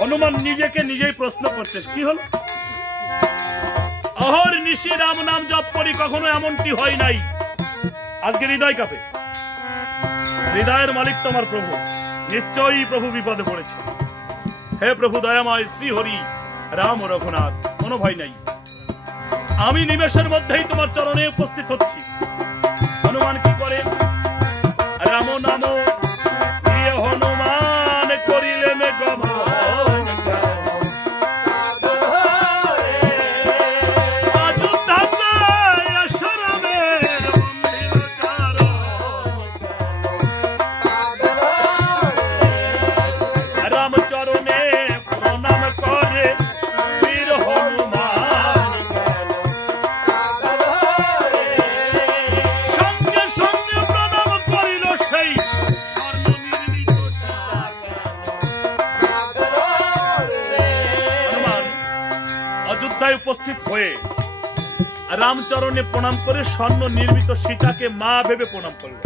হনুমান নিজেকে নিজেই প্রশ্ন করছে কি হলো? অহর নিশি রাম নাম জপ করি, কখনো এমনটি হয় নাই, আজকে হৃদয় কাঁপে। হৃদয়ের মালিক তোমার প্রভু, নিশ্চয়ই প্রভু বিপদে পড়েছে। হে প্রভু দয়াময় শ্রী হরি রাম ও রঘুনাথ, কোনো ভয় নাই, আমি নিমেষের মধ্যেই তোমার চরণে উপস্থিত হচ্ছি। হনুমান কি করে? রাম নাম প্রিয় হনুমান করিলেন গমন, রামচরণে প্রণাম করে বীর হনুমান, সঙ্গে সঙ্গে প্রণাম করিল সেই স্বর্ণনির্মিত হনুমান অযোধ্যায় উপস্থিত হয়ে রামচরণে প্রণাম করে স্বর্ণ নির্মিত সীতাকে মা ভেবে প্রণাম করল।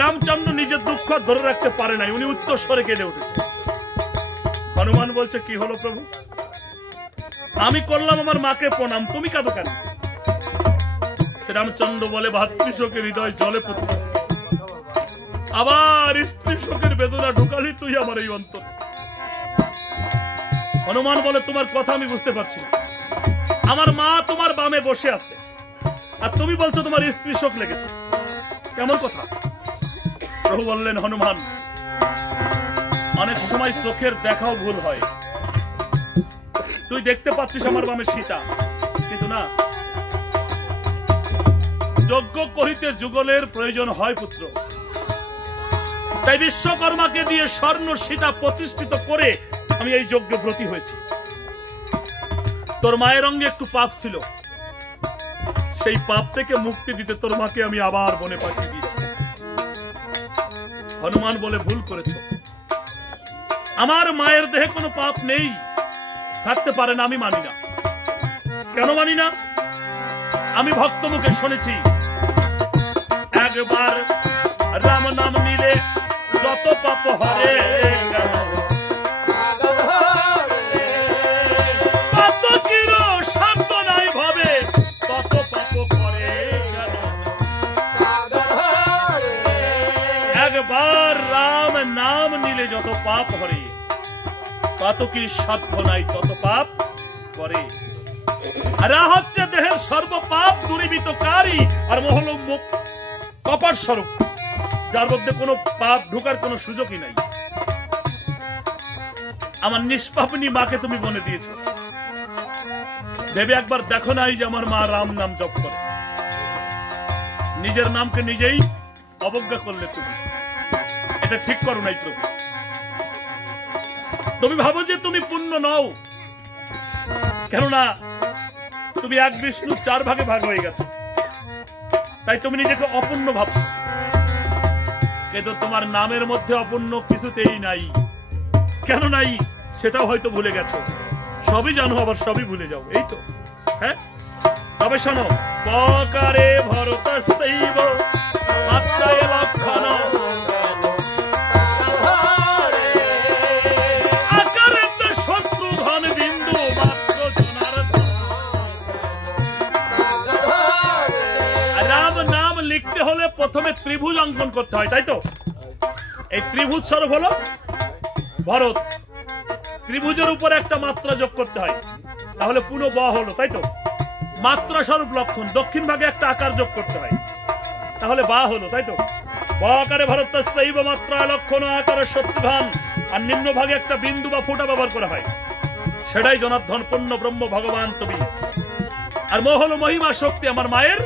রামচন্দ্র নিজের দুঃখ ধরে রাখতে পারে নাই, উনি উচ্চ স্বরে কেঁদে উঠেছে। হনুমান বলছে কি হলো প্রভু? আমি করলাম আমার মাকে প্রণাম, তুমি কাঁদো কেন? শ্রীরামচন্দ্র বলে ভাতৃশোকের হৃদয় জলে পুত্র, আবার স্ত্রী শোকের বেদনা ঢুকালি তুই আমার এই অন্তর। হনুমান বলে তোমার কথা আমি বুঝতে পারছি না, আমার মা তোমার বামে বসে আছে আর তুমি বলছো তোমার স্ত্রী শোক লেগেছে, কেমন কথা? প্রভু বললেন হনুমান অনেক সময় চোখের দেখাও ভুল হয়, তুই দেখতে পাচ্ছিস আমার বামে সীতা, কিন্তু না, যজ্ঞ করিতে যুগলের প্রয়োজন হয় পুত্র, তাই বিশ্বকর্মাকে দিয়ে স্বর্ণ সীতা প্রতিষ্ঠিত করে আমি এই যজ্ঞে ব্রতী হয়েছি। তোর মায়ের অঙ্গে একটু পাপ ছিল, সেই পাপ থেকে মুক্তি দিতে তোর মাকে আমি আবার বনে পাঠিয়ে দিয়েছি। হনুমান বলে ভুল করেছ, আমার মায়ের দেহে কোনো পাপ নেই, থাকতে পারে না, আমি মানি না। কেন মানি না? আমি ভক্ত মুখে শুনেছি একবার রাম নাম নিলে যত পাপ হরে গেল, কত চির শান্ত নাই ভাবে তত পাপ করে গেল। একবার রাম নাম নিলে যত পাপ হরে, তত কি সাধ্য নাই তত পাপ করে। আর হচ্ছে দেহের সর্ব পাপ দূরীভূতকারী, আর মহল মুখ কপাট স্বরূপ, যার মধ্যে কোনো পাপ ঢোকার কোনো সুযোগই নাই। আমার নিষ্পাপিনী মাকে তুমি বনে দিয়েছো, ভেবে একবার দেখো নাই যে আমার মা রাম নাম জপ করে। নিজের নামকে নিজেই অবজ্ঞা করলে তুমি, এটা ঠিক করো নাই প্রভু। তুমি ভাবো যে তুমি পূর্ণ নও, কেননা তুমি এক বিষ্ণু চার ভাগে ভাগ হয়ে গেছে, তাই তুমি নিজেকে অপূর্ণ ভাবছো। কিন্তু তোমার নামের মধ্যে অপূর্ণ কিছুতেই নাই। কেন নাই সেটাও হয়তো ভুলে গেছো, সবই জানো আবার সবই ভুলে যাও, এই তো। হ্যাঁ, তবে শোনো, পকারে ভরতস্যৈব মাত্রায় লক্ষণ, আকারেতে শত্রুঘ্ন বিন্দু মাত্র জনার্দন। রাম নাম লিখতে হলে প্রথমে ত্রিভুজ অঙ্কন করতে হয়, তাই তো? এই ত্রিভুজ স্বরূপ হলো ভরত, ত্রিভুজের উপর একটা মাত্রা যোগ করতে হয়, তাহলে পুরো ব হলো, তাই তো? মাত্রা স্বরূপ লক্ষণ, দক্ষিণ ভাগে একটা আকার যোগ করতে হয়, তাহলে বা হলো, তাই তো? বা আকারে ভারতস্যৈব মাত্রা লক্ষণ আকারে শত্রুঘ্ন, আর নিম্ন ভাগে একটা বিন্দু বা ফুটা ব্যবহার করা হয়, সেটাই জনার্দন পূর্ণ ব্রহ্ম ভগবান তুমি। আর ম হলো মহিমা শক্তি, আমার মায়ের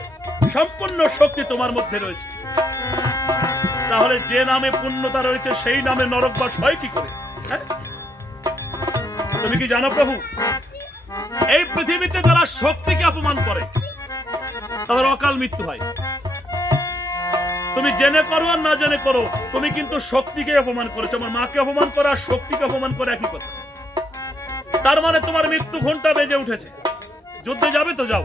সম্পূর্ণ শক্তি তোমার মধ্যে রয়েছে। তাহলে যে নামে পূর্ণতা রয়েছে সেই নামে নরকবাস হয় কি করে? তুমি কি জানো প্রভু, এই পৃথিবীতে যারা শক্তিকে অপমান করে তাদের অকাল মৃত্যু হয়। তুমি জেনে করো আর না জেনে করো, তুমি কিন্তু শক্তিকে অপমান করেছো। আমার মাকে অপমান করা আর শক্তিকে অপমান করে একই কথা। তার মানে তোমার মৃত্যু ঘন্টা বেজে উঠেছে। যুদ্ধে যাবে তো যাও,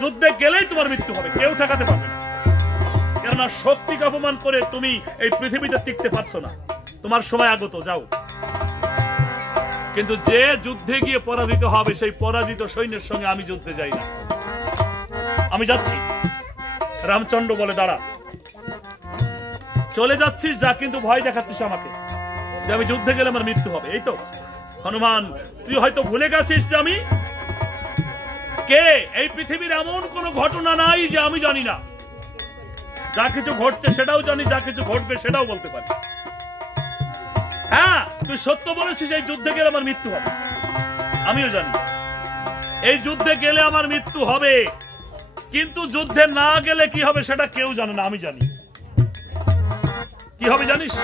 যুদ্ধে গেলেই তোমার মৃত্যু হবে, কেউ ঠেকাতে পারবে না। কেননা শক্তিকে অপমান করে তুমি এই পৃথিবীতে টিকতে পারছো না, তোমার সময় আগত, যাও। কিন্তু যে যুদ্ধে গিয়ে পরাজিত হবে সেই পরাজিত সৈন্যের সঙ্গে আমি যুদ্ধে যাই না, আমি যাচ্ছি। রামচন্দ্র বলে দাঁড়া, চলে যাচ্ছিস যা, কিন্তু ভয় দেখাচ্ছিস আমাকে যে আমি যুদ্ধে গেলে আমার মৃত্যু হবে, এই তো? হনুমান, তুই হয়তো ভুলে গেছিস যে আমি কে। এই পৃথিবীর এমন কোন ঘটনা নাই যে আমি জানি না। যা কিছু ঘটছে সেটাও জানি, যা কিছু ঘটবে সেটাও বলতে পারি। হ্যাঁ, তুই সত্য বলেছিস, এই যুদ্ধে গেলে আমার মৃত্যু হবে, আমিও জানি এই যুদ্ধে গেলে আমার মৃত্যু হবে। কিন্তু যুদ্ধে না গেলে কি হবে সেটা কেউ জানে না, আমি জানি। কি হবে জানিস?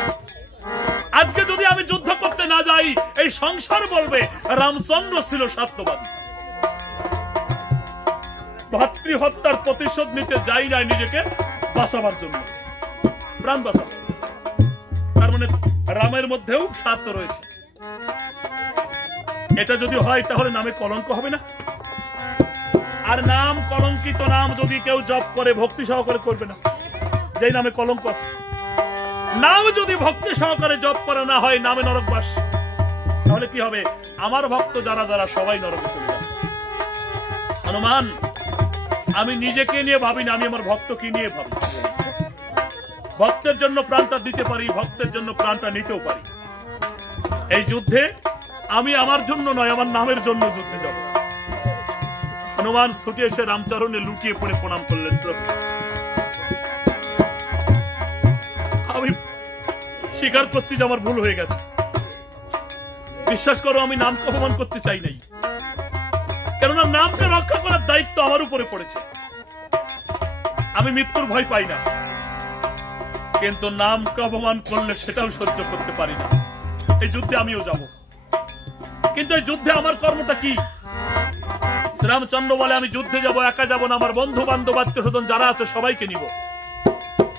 আজকে যদি আমি যুদ্ধ করতে না যাই, এই সংসার বলবে রামচন্দ্র ছিল সত্যবাদী। ভাতৃ হত্যার প্রতিশোধ নিতে যাই নাই নিজেকে বাঁচাবার জন্য, প্রাণ বাঁচাবো। তার মানে রামের মধ্যেও স্বার্থ রয়েছে। এটা যদি হয় তাহলে নামে কলঙ্ক হবে না? আর নাম কলঙ্কিত নাম যদি কেউ জপ করে ভক্তি সহকারে করবে না, যেই নামে কলঙ্ক আছে। নাম যদি ভক্তি সহকারে জপ করা না হয়, নামে নরকবাস, তাহলে কি হবে? আমার ভক্ত যারা যারা সবাই নরকে চলে যাবে। হনুমান, আমি নিজেকে নিয়ে ভাবি না, আমি আমার ভক্তকে নিয়ে ভাবি। ভক্তের জন্য প্রাণটা দিতে পারি, ভক্তের জন্য প্রাণটা নিতেও পারি। এই যুদ্ধে আমি আমার জন্য নয়, আমার নামের জন্য যুদ্ধে যাব। হনুমান ছুটে এসে রামচরণে লুটিয়ে পড়ে প্রণাম করলেন। প্রভু, আমি স্বীকার করছি যে আমার ভুল হয়ে গেছে। বিশ্বাস করো, আমি নামকে অপমান করতে চাই নাই, কেননা নামকে রক্ষা করার দায়িত্ব আমার উপরে পড়েছে। আমি মৃত্যুর ভয় পাই না, কিন্তু নামকে অপমান করলে সেটাও সহ্য করতে পারি না। এই যুদ্ধে আমিও যাব, কিন্তু এই যুদ্ধে আমার কর্মটা কি? শ্রীরামচন্দ্র বলে, আমি যুদ্ধে যাব, একা যাব না, আমার বন্ধু বান্ধব আত্মীয় স্বজন যারা আছে সবাইকে নিব।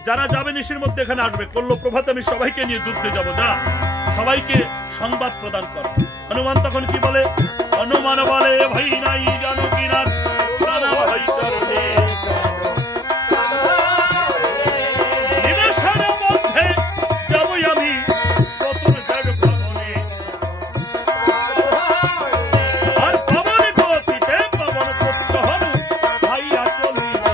যারা যাবে নিশির মধ্যে এখানে আসবে, করলো প্রভাতে আমি সবাইকে নিয়ে যুদ্ধে যাব। যা, সবাইকে সংবাদ প্রদান কর। হনুমান তখন কি বলে? হনুমান বলে, ভাই নাই জানো কি না, নিমেষের মধ্যে যাবই আমি চতুর্বেগ ভ্রমণে, আর পবন গতিতে পবন পুত্র হনু ভাইয়া চলিল।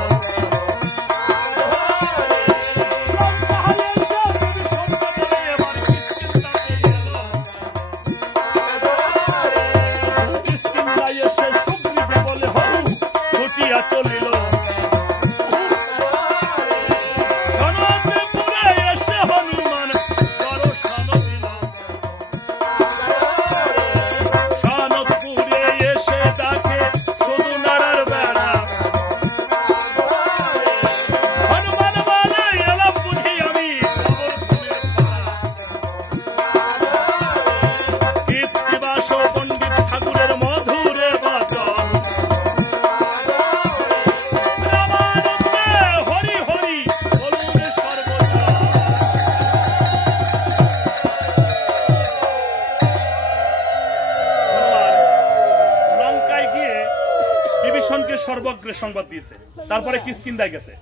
সর্বগ্রে সংবাদ দিয়েছে। তারপরে কিষ্কিন্ধায় গেছে।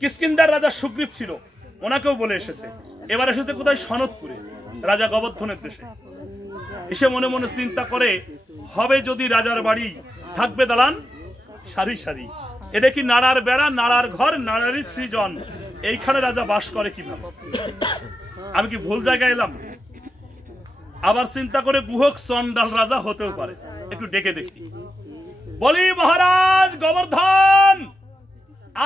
কিষ্কিন্ধার রাজা সুগ্রীব ছিল, ওনাকেও বলে এসেছে। এবার এসেছে কোথায়? সনদপুরে, রাজা গোবর্ধনের দেশে। এসে মনে মনে চিন্তা করে, হবে যদি রাজার বাড়ি, থাকবে দালান সারি সারি, এ দেখি নাড়ার বেড়া, নাড়ার ঘর, নাড়ারই সৃজন, এইখানে রাজা বাস করে কিভাবে? আমি কি ভুল জায়গায় এলাম? আবার চিন্তা করে, গুহক চন্ডাল রাজা হতেও পারে, একটু ডেকে দেখি। বলি, মহারাজ গোবর্ধন,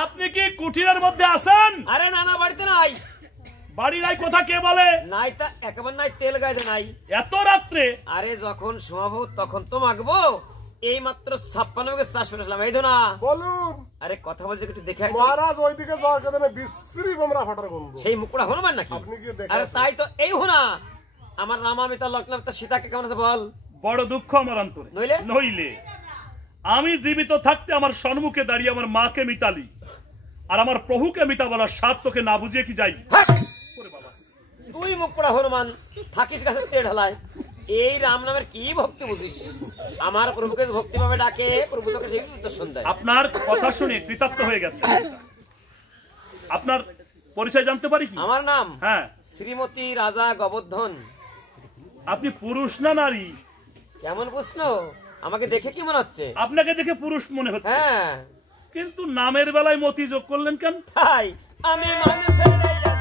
আপনি কি কুঠিরের মধ্যে আছেন? আরে না না, বাড়িতে নাই। বাড়ি নাই কথা কে বলে? নাই তা একেবারে নাই, তেল গাইতে নাই। এত রাত্রে? আরে যখন শোয়াবো তখন তো মাগবো। এই মাত্র 56 ভাগে চাষ করেছিলাম। এই ধনা বলুন। আরে কথা বলছে একটু দেখে আয় তো। মহারাজ ওইদিকে যাওয়ার কথা না, বিশ্রী বোমরা ফাটার গন্ধ। সেই মুকুড়া হনুমান নাকি? আপনি কি দেখেন? আরে তাই তো। এই হোনা, আমার নাম আমি তার লগ্ন, তার সীতাকে কেমন আছে বল? বড় দুঃখ আমার অন্তরে। নইলে? নইলে আমি জীবিত থাকতে আমার সম্মুখে দাঁড়িয়ে আমার মাকে মিতালি আর আমার প্রভুকে মিতা বলার স্বাদ তোকে না বুঝিয়ে কি যাই? হ্যাঁ, ওরে বাবা, তুই মুকুড়া হনুমান থাকিস গাছের তেল ঢালায়। এই রাম নামের কি ভক্তি বুঝিস? আমার প্রভুকে ভক্তি ভাবে ডাকে, প্রভু তোকে সেই দর্শন দেয়। আপনার কথা শুনে কৃতার্থ হয়ে গেছে। আপনার পরিচয় জানতে পারি কি? আমার নাম হ্যাঁ। শ্রীমতী রাজা গোবর্ধন। আপনি পুরুষ না নারী? কেমন প্রশ্ন! আমাকে দেখে কি মনে হচ্ছে? আপনাকে দেখে পুরুষ মনে হচ্ছে, হ্যাঁ। কিন্তু নামের বেলায় মতি যোগ করলেন কেন? তাই আমি মানুষের রাজা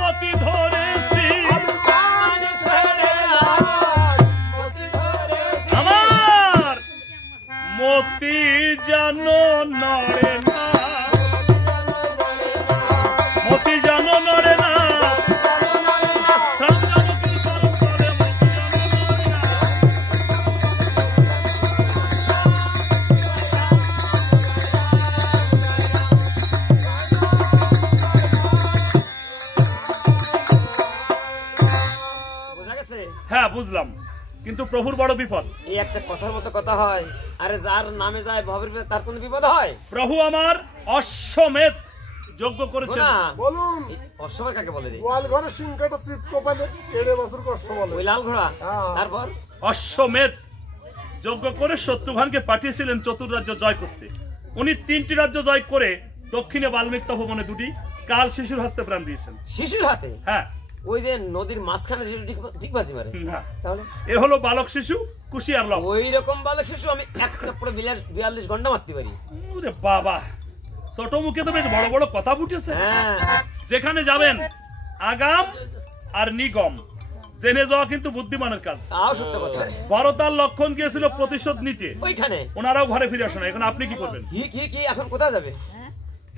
মতি ধরেছি। মতি জানো নরে না, মতি জানো নরে না, হ্যাঁ বুঝলাম, কিন্তু প্রভুর বড় বিপদ। এই একটা কথার মতো কথা হয়। আরে যার নামে যায় ভবের তার কোন বিপদ হয়? প্রভু আমার অশ্বমেধ যজ্ঞ করেছেন। বলুন। অশ্বমেধ কাকে বলে রে? গোয়াল ঘরে সিংহটা চিত কোপালে 1.5 বছর কষ্ট বলে। ওই লাল ঘোড়া। তারপর অশ্বমেধ যজ্ঞ করে শত্রুঘ্নকে পাঠিয়েছিলেন চতুর্রাজ্য জয় করতে। উনি 3টি রাজ্য জয় করে দক্ষিণে বাল্মীকি তপবনে 2টি কাল শিশুর হস্তে প্রাণ দিয়েছেন। শিশুর হাতে? হ্যাঁ। ওই যে নদীর মাঝখানে শিশু ঠিক বাজি মারে না, তাহলে এ হলো বালক শিশু কুশিয়ার লব। ওই রকম বালক শিশু আমি এক চাপড়ে 42 ঘন্টা মারতে পারি। ওরে বাবা, ছোট মুখে তো বেশ বড় বড় কথা ফুটেছে। হ্যাঁ। যেখানে যাবেন আগাম আর নিগম জেনে যাওয়া কিন্তু বুদ্ধিমানের কাজ। তাও সত্য কথা। ভরতার লক্ষণ গিয়েছিল প্রতিশোধ নিতে, ওইখানে ওনারাও ঘরে ফিরে আসে না। এখন আপনি কি করবেন? কি এখন কোথায় যাবে?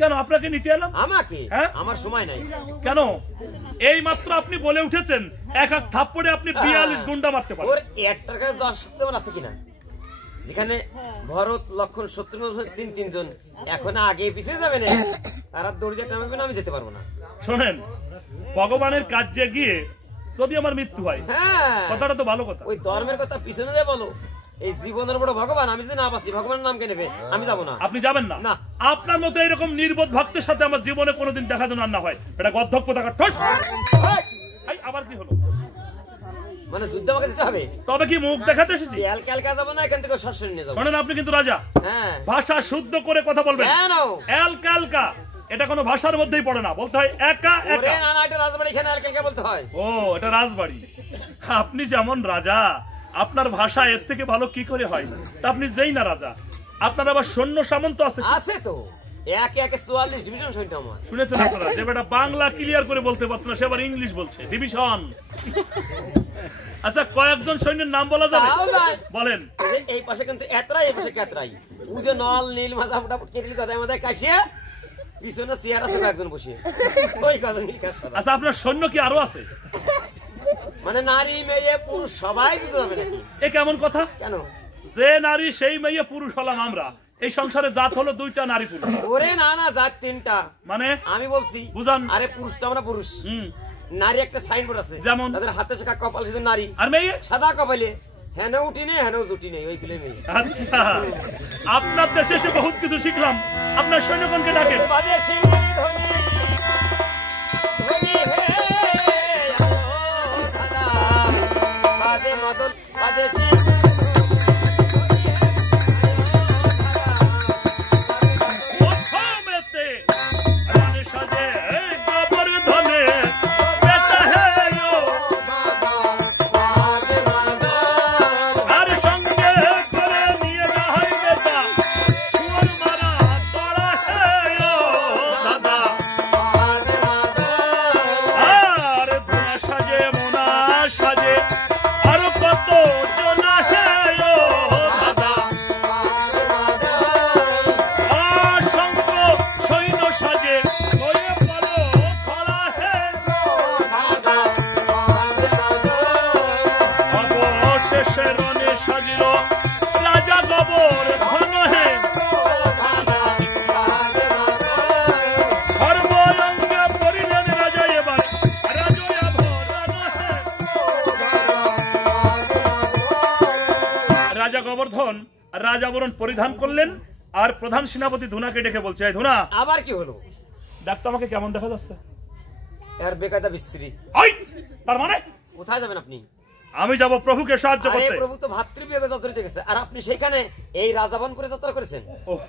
কেন আপনাকে নিতে এলাম? আমাকে? হ্যাঁ? আমার সময় নাই। কেন? এই মাত্র আপনি বলে উঠেছেন এক এক থাপ্পড়ে আপনি 42 গুন্ডা মারতে পারেন। ওর একটার কাছে যাওয়ার সত্যি আছে কিনা? যেখানে ভরত লক্ষণ শত্রুঘ্ন তিনজন এখন আগে পিছিয়ে যাবে না, তারা দড়িয়ে টানবে না, আমি যেতে পারবো না। শোনেন, ভগবানের কাজে গিয়ে যদি আমার মৃত্যু হয়, হ্যাঁ কথাটা তো ভালো কথা। ওই ধর্মের কথা পিছনে যায় বলো। এই জীবনের বড় ভগবান, আমি যদি না বাঁচি ভগবানের নাম কে নেবে? আমি যাবো না। আপনি যাবেন না? না। আপনার মতো এরকম নির্বোধ ভক্তের সাথে আমার জীবনে কোনোদিন দেখা যেন না হয়। এটা গদ্ধক্য থাকা ঠোস। আবার কি হলো? মানে যুদ্ধ আমাকে যেতে হবে? তবে কি মুখ দেখাতে এসেছি? ক্যালকা যাবো না, এখান থেকে সরাসরি নিয়ে যাবো। শোনেন, আপনি কিন্তু রাজা। হ্যাঁ। ভাষা শুদ্ধ করে কথা বলবেন। কেন? এলকালকা এটা কোনো ভাষার মধ্যেই পড়ে না, বলতে হয় একা একা। না না, এটা রাজবাড়ি, এখানে এলকালকা বলতে হয়। ও, এটা রাজবাড়ি। আপনি যেমন রাজা, আপনার ভাষা এর থেকে ভালো কি করে হয়? তা আপনি যেই না রাজা, আপনার আবার সৈন্য সামন্ত আছে। আছে তো, একে 44 ডিভিশন সৈন্য আমার। শুনেছেন আপনারা যে বেটা বাংলা ক্লিয়ার করে বলতে পারছে না, সে আবার ইংলিশ বলছে, ডিভিশন। আচ্ছা, কয়েকজন সৈন্যের নাম বলা যাবে? বলেন। এই পাশে কিন্তু এতরাই, এই পাশে কেতরাই। উজে নল নীল মাজা মোটামুটি কেটলি কথায় মাথায় কাশিয়ে পিছনে চেয়ার আছে কয়েকজন বসে, ওই কজন। আচ্ছা, আপনার সৈন্য কি আরো আছে? মানে নারী মেয়ে পুরুষ সবাই দিতে যাবে নাকি? এ কেমন কথা? কেন? যে নারী সেই মেয়ে পুরুষ হলাম আমরা। এই সংসারে জাত হলো দুইটা, নারী পুরুষ। ওরে না না, জাত তিনটা। মানে আমি বলছি বুঝান। আরে পুরুষ তো আমরা পুরুষ, নারী একটা সাইনবোর্ড আছে যেমন তাদের হাতে শেখা কপাল শুধু নারী, আর মেয়ে সাদা কপালে হ্যাঁ উঠি নেই হ্যাঁ জুটি নেই, ওইগুলো মেয়ে। আচ্ছা, আপনার দেশে এসে বহুত কিছু শিখলাম। আপনার সৈন্যগণকে ডাকেন। গোবর্ধন রাজাবরণ পরিধান করলেন আর প্রধান সেনাপতি ধুনাকে ডেকে বলছে, এই ধুনা, আবার কি হলো? ডাক্তার আমাকে কেমন দেখা যাচ্ছে? এর বেকায়দা বিশ্রী। তার মানে কোথায় যাবেন আপনি? আমি যাব প্রভুকে সাহায্য করতে। আরে প্রভু তো ভাতৃবিয়োগে যাত্রা গেছে, আর আপনি সেখানে এই রাজাবন করে যাত্রা করেছেন। ওহ,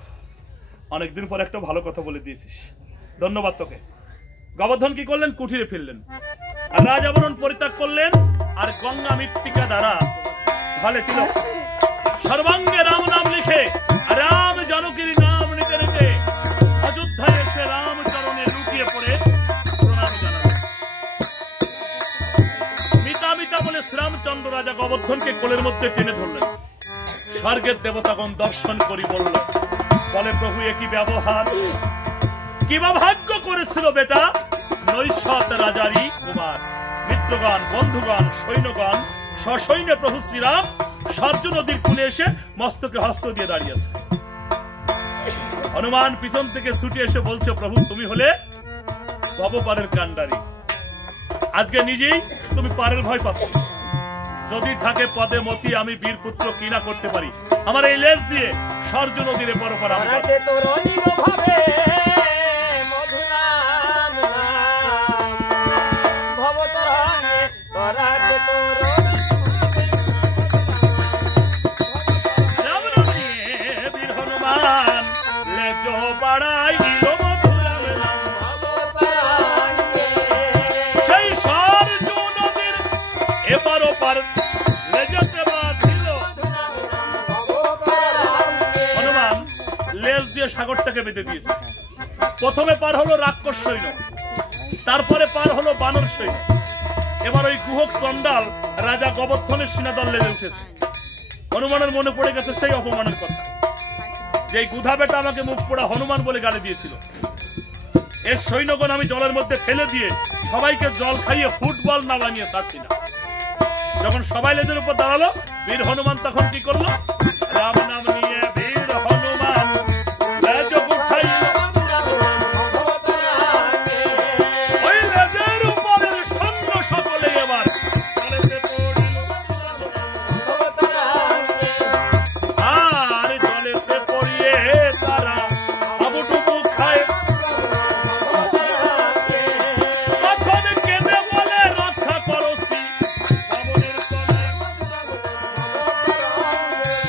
অনেকদিন পর একটা ভালো কথা বলে দিয়েছিস, ধন্যবাদ তোকে। গোবর্ধন কি করলেন? কুঠিরে ফিরলেন আর রাজাবরণ পরিত্যাগ করলেন আর গঙ্গা মৃত্তিকা দ্বারা ভালে তিলক সর্বাঙ্গে রাম নাম লিখে রাম জানকীর নাম নিতে নিতে অযোধ্যায় এসে রাম চরণে লুটিয়ে পড়ে প্রণাম জানালেন। মিতা মিতা বলে শ্রীরামচন্দ্র রাজা গোবর্ধনকে কোলের মধ্যে টেনে ধরলেন। স্বর্গের দেবতাগণ দর্শন করি বলল, বলে প্রভু এ কি ব্যবহার, কিবা ভাগ্য করেছিল বেটা নৈশত রাজারি কুমার। মিত্রগণ, বন্ধুগণ, সৈন্যগণ সসৈন্যে প্রভু শ্রীরাম সর্য নদীর কূলে এসে মস্তকে হস্ত দিয়ে দাঁড়িয়েছে। হনুমান পিছন থেকে ছুটে এসে বলছে, প্রভু তুমি হলে ভবপারের কান্ডারি, আজকে নিজেই তুমি পারের ভয় পাচ্ছ। যদি থাকে পদে মতি আমি বীরপুত্র কি না করতে পারি, আমার এই লেজ দিয়ে সর্য নদীর পরপার আমি হনুমান লেজ দিয়ে সাগরটাকে বেঁধে দিয়েছে। প্রথমে পার হলো রাক্ষস সৈন্য, তারপরে পার হলো বানর সৈন্য, এবার ওই গুহক চন্ডাল রাজা গোবর্ধনের সেনাদল লেগে উঠেছে। হনুমানের মনে পড়ে গেছে সেই অপমানের কথা, যে গুধা বেটা আমাকে মুখ পোড়া হনুমান বলে গালি দিয়েছিল। এর সৈন্যগণ আমি জলের মধ্যে ফেলে দিয়ে সবাইকে জল খাইয়ে ফুটবল না বানিয়ে ছাড়ছি না। যখন সবাই লেজের উপর দাঁড়ালো, বীর হনুমান তখন কি করলো? রাম নাম নিয়ে বীর হনুমান লেজ উঠাইল, ওই লেজের উপরের সৈন্য সকলে এবার জলেতে পড়িল, আর জলেতে পড়িয়ে তারা হাবুডুবু খায়। তখন কেঁদে বলে রক্ষা করছি।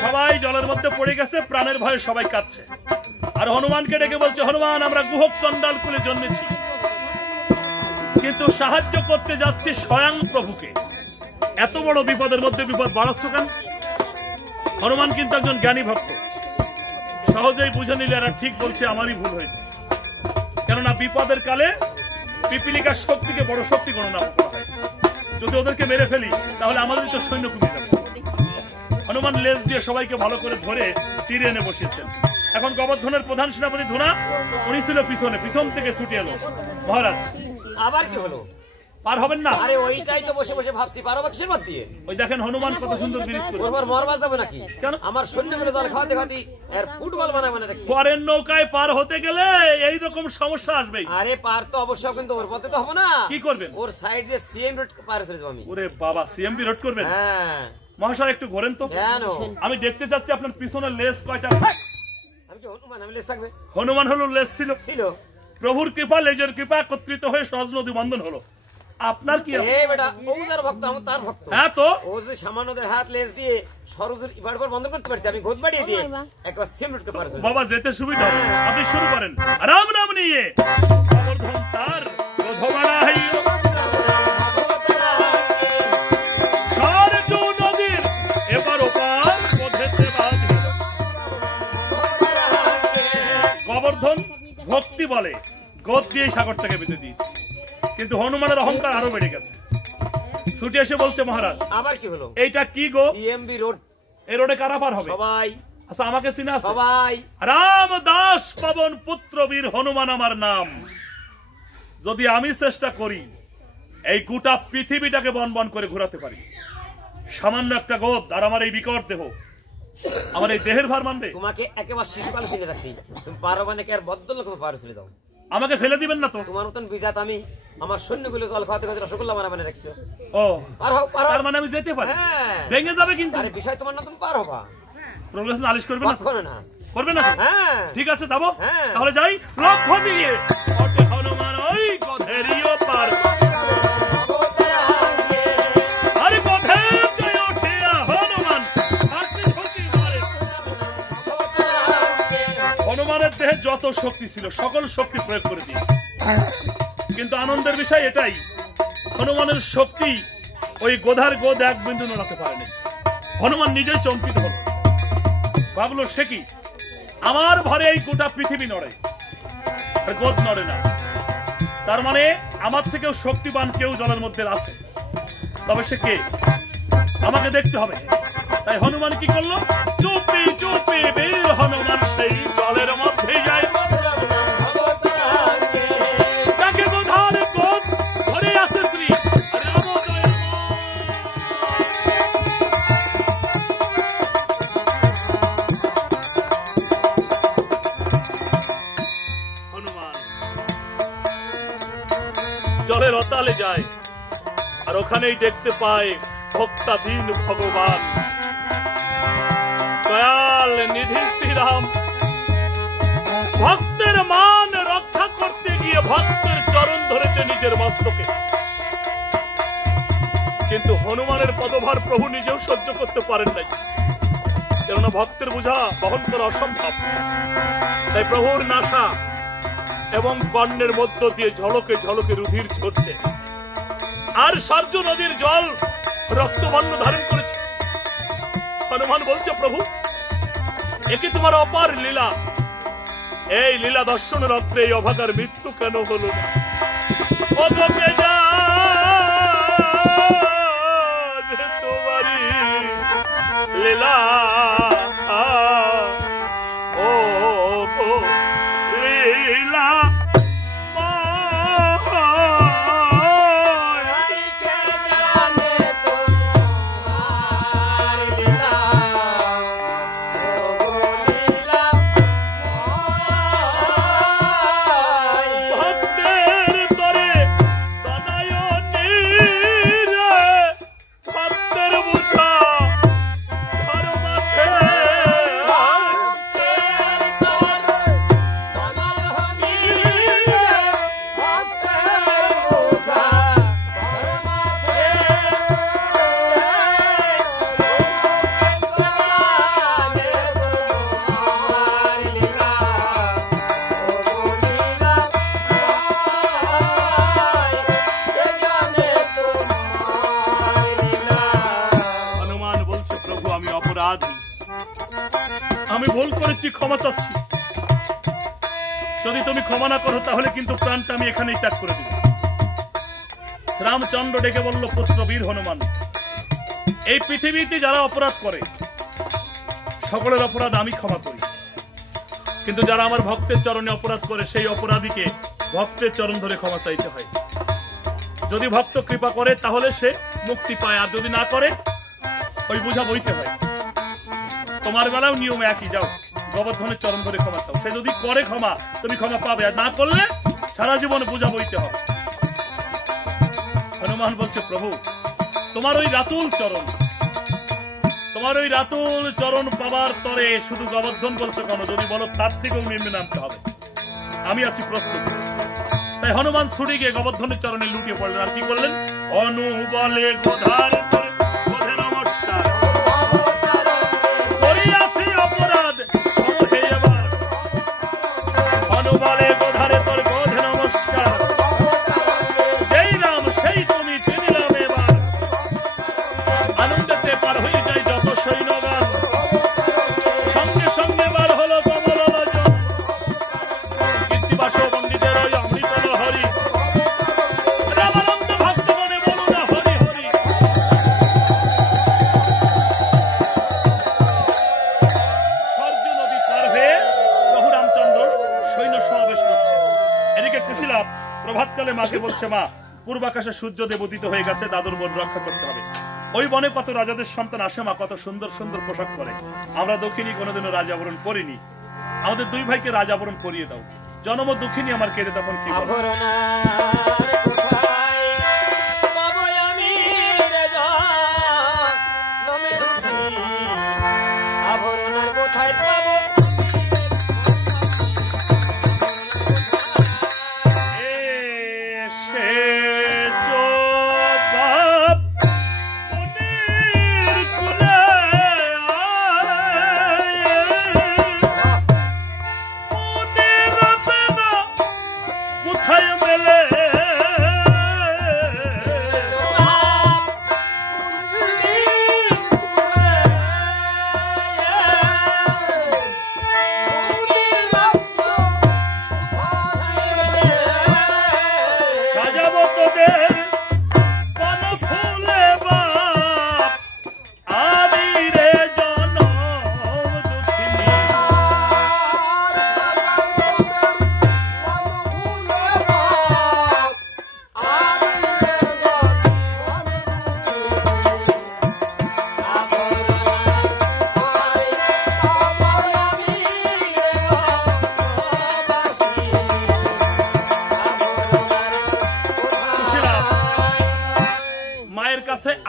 সবাই জলের মধ্যে পড়ে গেছে, প্রাণের ভয়ে সবাই কাঁদছে। আর হনুমানকে ডেকে বলছে, হনুমান আমরা গুহক চন্ডাল কুলে জন্মেছি, কিন্তু সাহায্য করতে যাচ্ছি স্বয়ং প্রভুকে, এত বড় বিপদের মধ্যে বিপদ বাড়াচ্ছ কেন? হনুমান কিন্তু একজন জ্ঞানী ভক্ত, সহজেই বুঝে নিলে এরা ঠিক বলছে, আমারই ভুল হয়েছে। কেননা বিপদের কালে পিপিলিকার শক্তিকে বড় শক্তি গণনা করা হয়। যদি ওদেরকে মেরে ফেলি তাহলে আমাদের তো সৈন্য কমে যাবে। হনুমান লেজ দিয়ে সবাইকে ভালো করে ধরে তীরে এনে বসিয়েছেন। এখন গোবর্ধনের প্রধান সেনাপতি ধুনা, উনি ছিল পিছনে, পিছন থেকে ছুটে এলো। মহারাজ আবার কি হলো? পার হবেন না? আরে ওইটাই তো বসে বসে ভাবছি, পারো কিসের মত দিয়ে? ওই দেখেন হনুমান কত সুন্দর ব্রিজ করে। ওর মরবাজ যাবে নাকি? কেন? আমার সৈন্যগুলো জল খাওয়াতে খাওয়াতে এর ফুটবল বানায় রাখছি। পরের নৌকায় পার হতে গেলে এই রকম সমস্যা আসবে। আরে পার তো অবশ্যই, কিন্তু ওর পথে তো হবে না। কি করবেন? ওর সাইড দিয়ে সিএম রোড পার চলে যাবো আমি। ওরে বাবা, সিএমপি রোড করবেন? হ্যাঁ। মহাশয় একটু ঘোরেন তো। কেন? আমি দেখতে চাচ্ছি আপনার পিছনের লেজ কয়টা। আমি কি হনুমান? আমি লেজ থাকবে? হনুমান হলো লেজ ছিল। ছিল। প্রভুর কৃপা, লেজের কৃপা একত্রিত হয়ে সহজ নদী বন্ধন হলো। আপনার কি আছে? এই বেটা, ও তার ভক্ত, আমি তার ভক্ত। হ্যাঁ তো ও যদি সামান্যদের হাত লেজ দিয়ে সরজুর ইবারবার বন্ধ করতে পারছি, আমি গোদ বাড়িয়ে দিয়ে একবার সিএম রোডকে পার চলে। বাবা যেতে সুবিধা হবে, আপনি শুরু করেন। রাম নাম নিয়ে গোবর্ধন তার গোধবাড়া হইল সারজু নদীর এবার ওপার পথেতে বাঁধিল। গোবর্ধন ভক্তি বলে গোদ দিয়ে সাগর থেকে বেঁধে দিয়েছে, কিন্তু হনুমানের অহংকার আরো বেড়ে গেছে। ছুটে এসে বলছে, মহারাজ আবার কি হলো? এইটা কি গো? CMB road. এই রোডে কারা পার হবে? সবাই। আচ্ছা আমাকে চিনা আছে? সবাই। রামদাস পবন পুত্র বীর হনুমান আমার নাম। যদি আমি চেষ্টা করি এই গোটা পৃথিবীটাকে বন বন করে ঘোরাতে পারি, সামান্য একটা গোদ আর আমার এই বিকট দেহ, আমার এই দেহের ভার মানবে? তোমাকে একেবারে শিশুকাল চিনে রাখছি, তুমি পারো মানে কি আর বদ্ধলোক পার চলে দাও। আমাকে ফেলে দিবেন না তো? তোমার মতন বিজাত আমি আমার সৈন্যগুলো জল খাওয়াতে খাওয়াতে রসগোল্লা বানায় রাখছো। ও পার হও, পার হও। তার মানে আমি যেতে পারি? হ্যাঁ। ভেঙে যাবে কিন্তু। আরে বিষয় তোমার না, তুমি পার হবা। প্রোগ্রেস নালিশ করবে না? কখনো না। করবে না? হ্যাঁ। ঠিক আছে যাবো। হ্যাঁ। তাহলে যাই। লক্ষ্য দিয়ে ওঠে হনুমান ওই পথেরিও পার। আরে পথে ওঠে হনুমান হাসি ঝুঁকি মারে। হনুমানের দেহে যত শক্তি ছিল সকল শক্তি প্রয়োগ করে দিয়েছে, কিন্তু আনন্দের বিষয় এটাই, হনুমানের শক্তি ওই গোধার গোদ এক বিন্দু নড়াতে পারেনি। হনুমান নিজেই চমকিত হল, ভাবলো সে কি, আমার ভরে এই গোটা পৃথিবী নড়ে আর গোদ নড়ে না, তার মানে আমার থেকেও শক্তিবান কেউ জলের মধ্যে আছে। তবে সে কে আমাকে দেখতে হবে। তাই হনুমান কি করলো? চুপি চুপি বীর হনুমান সেই জলের মধ্যে যায়। তাকে গোধার গোদ ধরে আছে শ্রী রামদয়। হনুমান জলের অতালে যায় আর ওখানেই দেখতে পায় ভক্তাধীন ভগবান দয়াল নিধি শ্রীরাম ভক্তের মান রক্ষা করতে গিয়ে ভক্তের চরণ ধরেছে নিজের মস্তকে, কিন্তু হনুমানের পদভার প্রভু নিজেও সহ্য করতে পারেন নাই, কেননা ভক্তের বোঝা বহন করা অসম্ভব। তাই প্রভুর নাসা এবং কর্ণের মধ্য দিয়ে ঝলকে ঝলকে রুধির ঝরছে, আর সরজু নদীর জল রক্তবর্ণ ধারণ করেছে। হনুমান বলছে, প্রভু একে তোমার অপার লীলা, এই লীলা দর্শন রাত্রে এই অভাগার মৃত্যু কেন হলো না? তোমারই লীলা ও লীলা আমি ভুল করেছি, ক্ষমা চাচ্ছি। যদি তুমি ক্ষমা না করো তাহলে কিন্তু প্রাণটা আমি এখানেই ত্যাগ করে দিব। রামচন্দ্র ডেকে বলল, পুত্র বীর হনুমান, এই পৃথিবীতে যারা অপরাধ করে সকলের অপরাধ আমি ক্ষমা করি, কিন্তু যারা আমার ভক্তের চরণে অপরাধ করে সেই অপরাধীকে ভক্তের চরণ ধরে ক্ষমা চাইতে হয়। যদি ভক্ত কৃপা করে তাহলে সে মুক্তি পায়, আর যদি না করে ওই বোঝা বইতে হয়। তোমার বেলাও নিয়ম একই, যাও গোবর্ধনের চরণ ধরে ক্ষমা চাও। সে যদি করে ক্ষমা, তুমি ক্ষমা পাবে, আর না করলে সারা জীবন বোঝা বইতে হবে। হনুমান বলছে, প্রভু তোমার ওই রাতুল চরণ, তোমার ওই রাতুল চরণ পাবার তরে শুধু গোবর্ধন বলছো কেন? যদি বলো তার থেকেও নেমে নামতে হবে, আমি আছি প্রস্তুত। তাই হনুমান ছুটে গিয়ে গোবর্ধনের চরণে লুটিয়ে পড়লেন, আর কি করলেন? অনু বলে গোধার গোধে নমস্কার, করিয়াছি অপরাধ হে এবার। অনু বলে গোধারে তোর গোধে নমস্কার, সেই রাম সেই তুমি চিনিলাম এবার। আনন্দেতে পার হয়ে যায় যত সৈন্যগান, সঙ্গে সঙ্গে বার হলো কমল লোচন। কীর্তিবাস পণ্ডিতের ওই অমৃত হরি, রামানন্দ ভক্ত মনে বলো না হরি হরি। সরযূ নদী পার হয়ে প্রভু রামচন্দ্র সৈন্য সমাবেশ করছে। এদিকে কুশীলব প্রভাতকালে মাকে বলছে, মা পূর্বাকাশে সূর্য দেব উদিত হয়ে গেছে, দাদুর বন রক্ষা করতে হবে। ওই বনে কত রাজাদের সন্তান আসে মা, কত সুন্দর সুন্দর পোশাক পরে। আমরা দক্ষিণী কোনোদিনও রাজাবরণ করিনি, আমাদের দুই ভাইকে রাজাবরণ করিয়ে দাও। জন্ম দুঃখিনী আমার কেড়ে তখন কি বলো?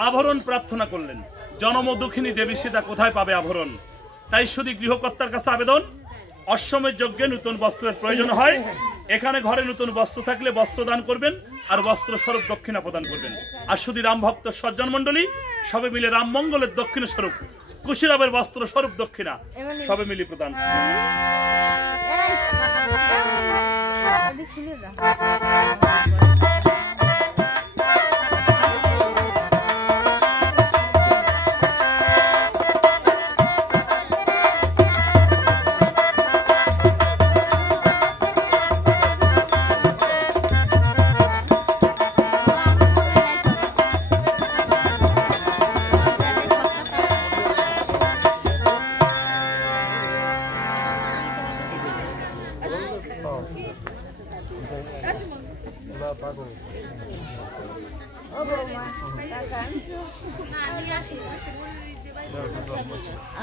আভরণ প্রার্থনা করলেন। জনম দুঃখিনী দেবী সীতা কোথায় পাবে আভরণ? তাই শুধু গৃহকর্তার কাছে আবেদন, অশ্বমের যজ্ঞে নতুন বস্ত্রের প্রয়োজন হয়, এখানে ঘরে নতুন বস্ত্র থাকলে বস্ত্র দান করবেন, আর বস্ত্র স্বরূপ দক্ষিণা প্রদান করবেন। আর শুধু রাম ভক্ত সজ্জন মন্ডলী সবে মিলে রাম মঙ্গলের দক্ষিণ স্বরূপ কুশীলবের বস্ত্র স্বরূপ দক্ষিণা সবে মিলে প্রদান।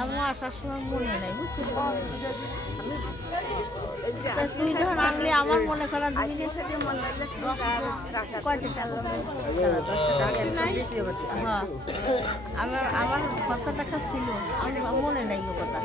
আমার আসার সময় মনে নাই, বুঝছো? তুই যখন আনলে আমার মনে করার আমার খরচা টাকা ছিল, আমার মনে নাই কথা।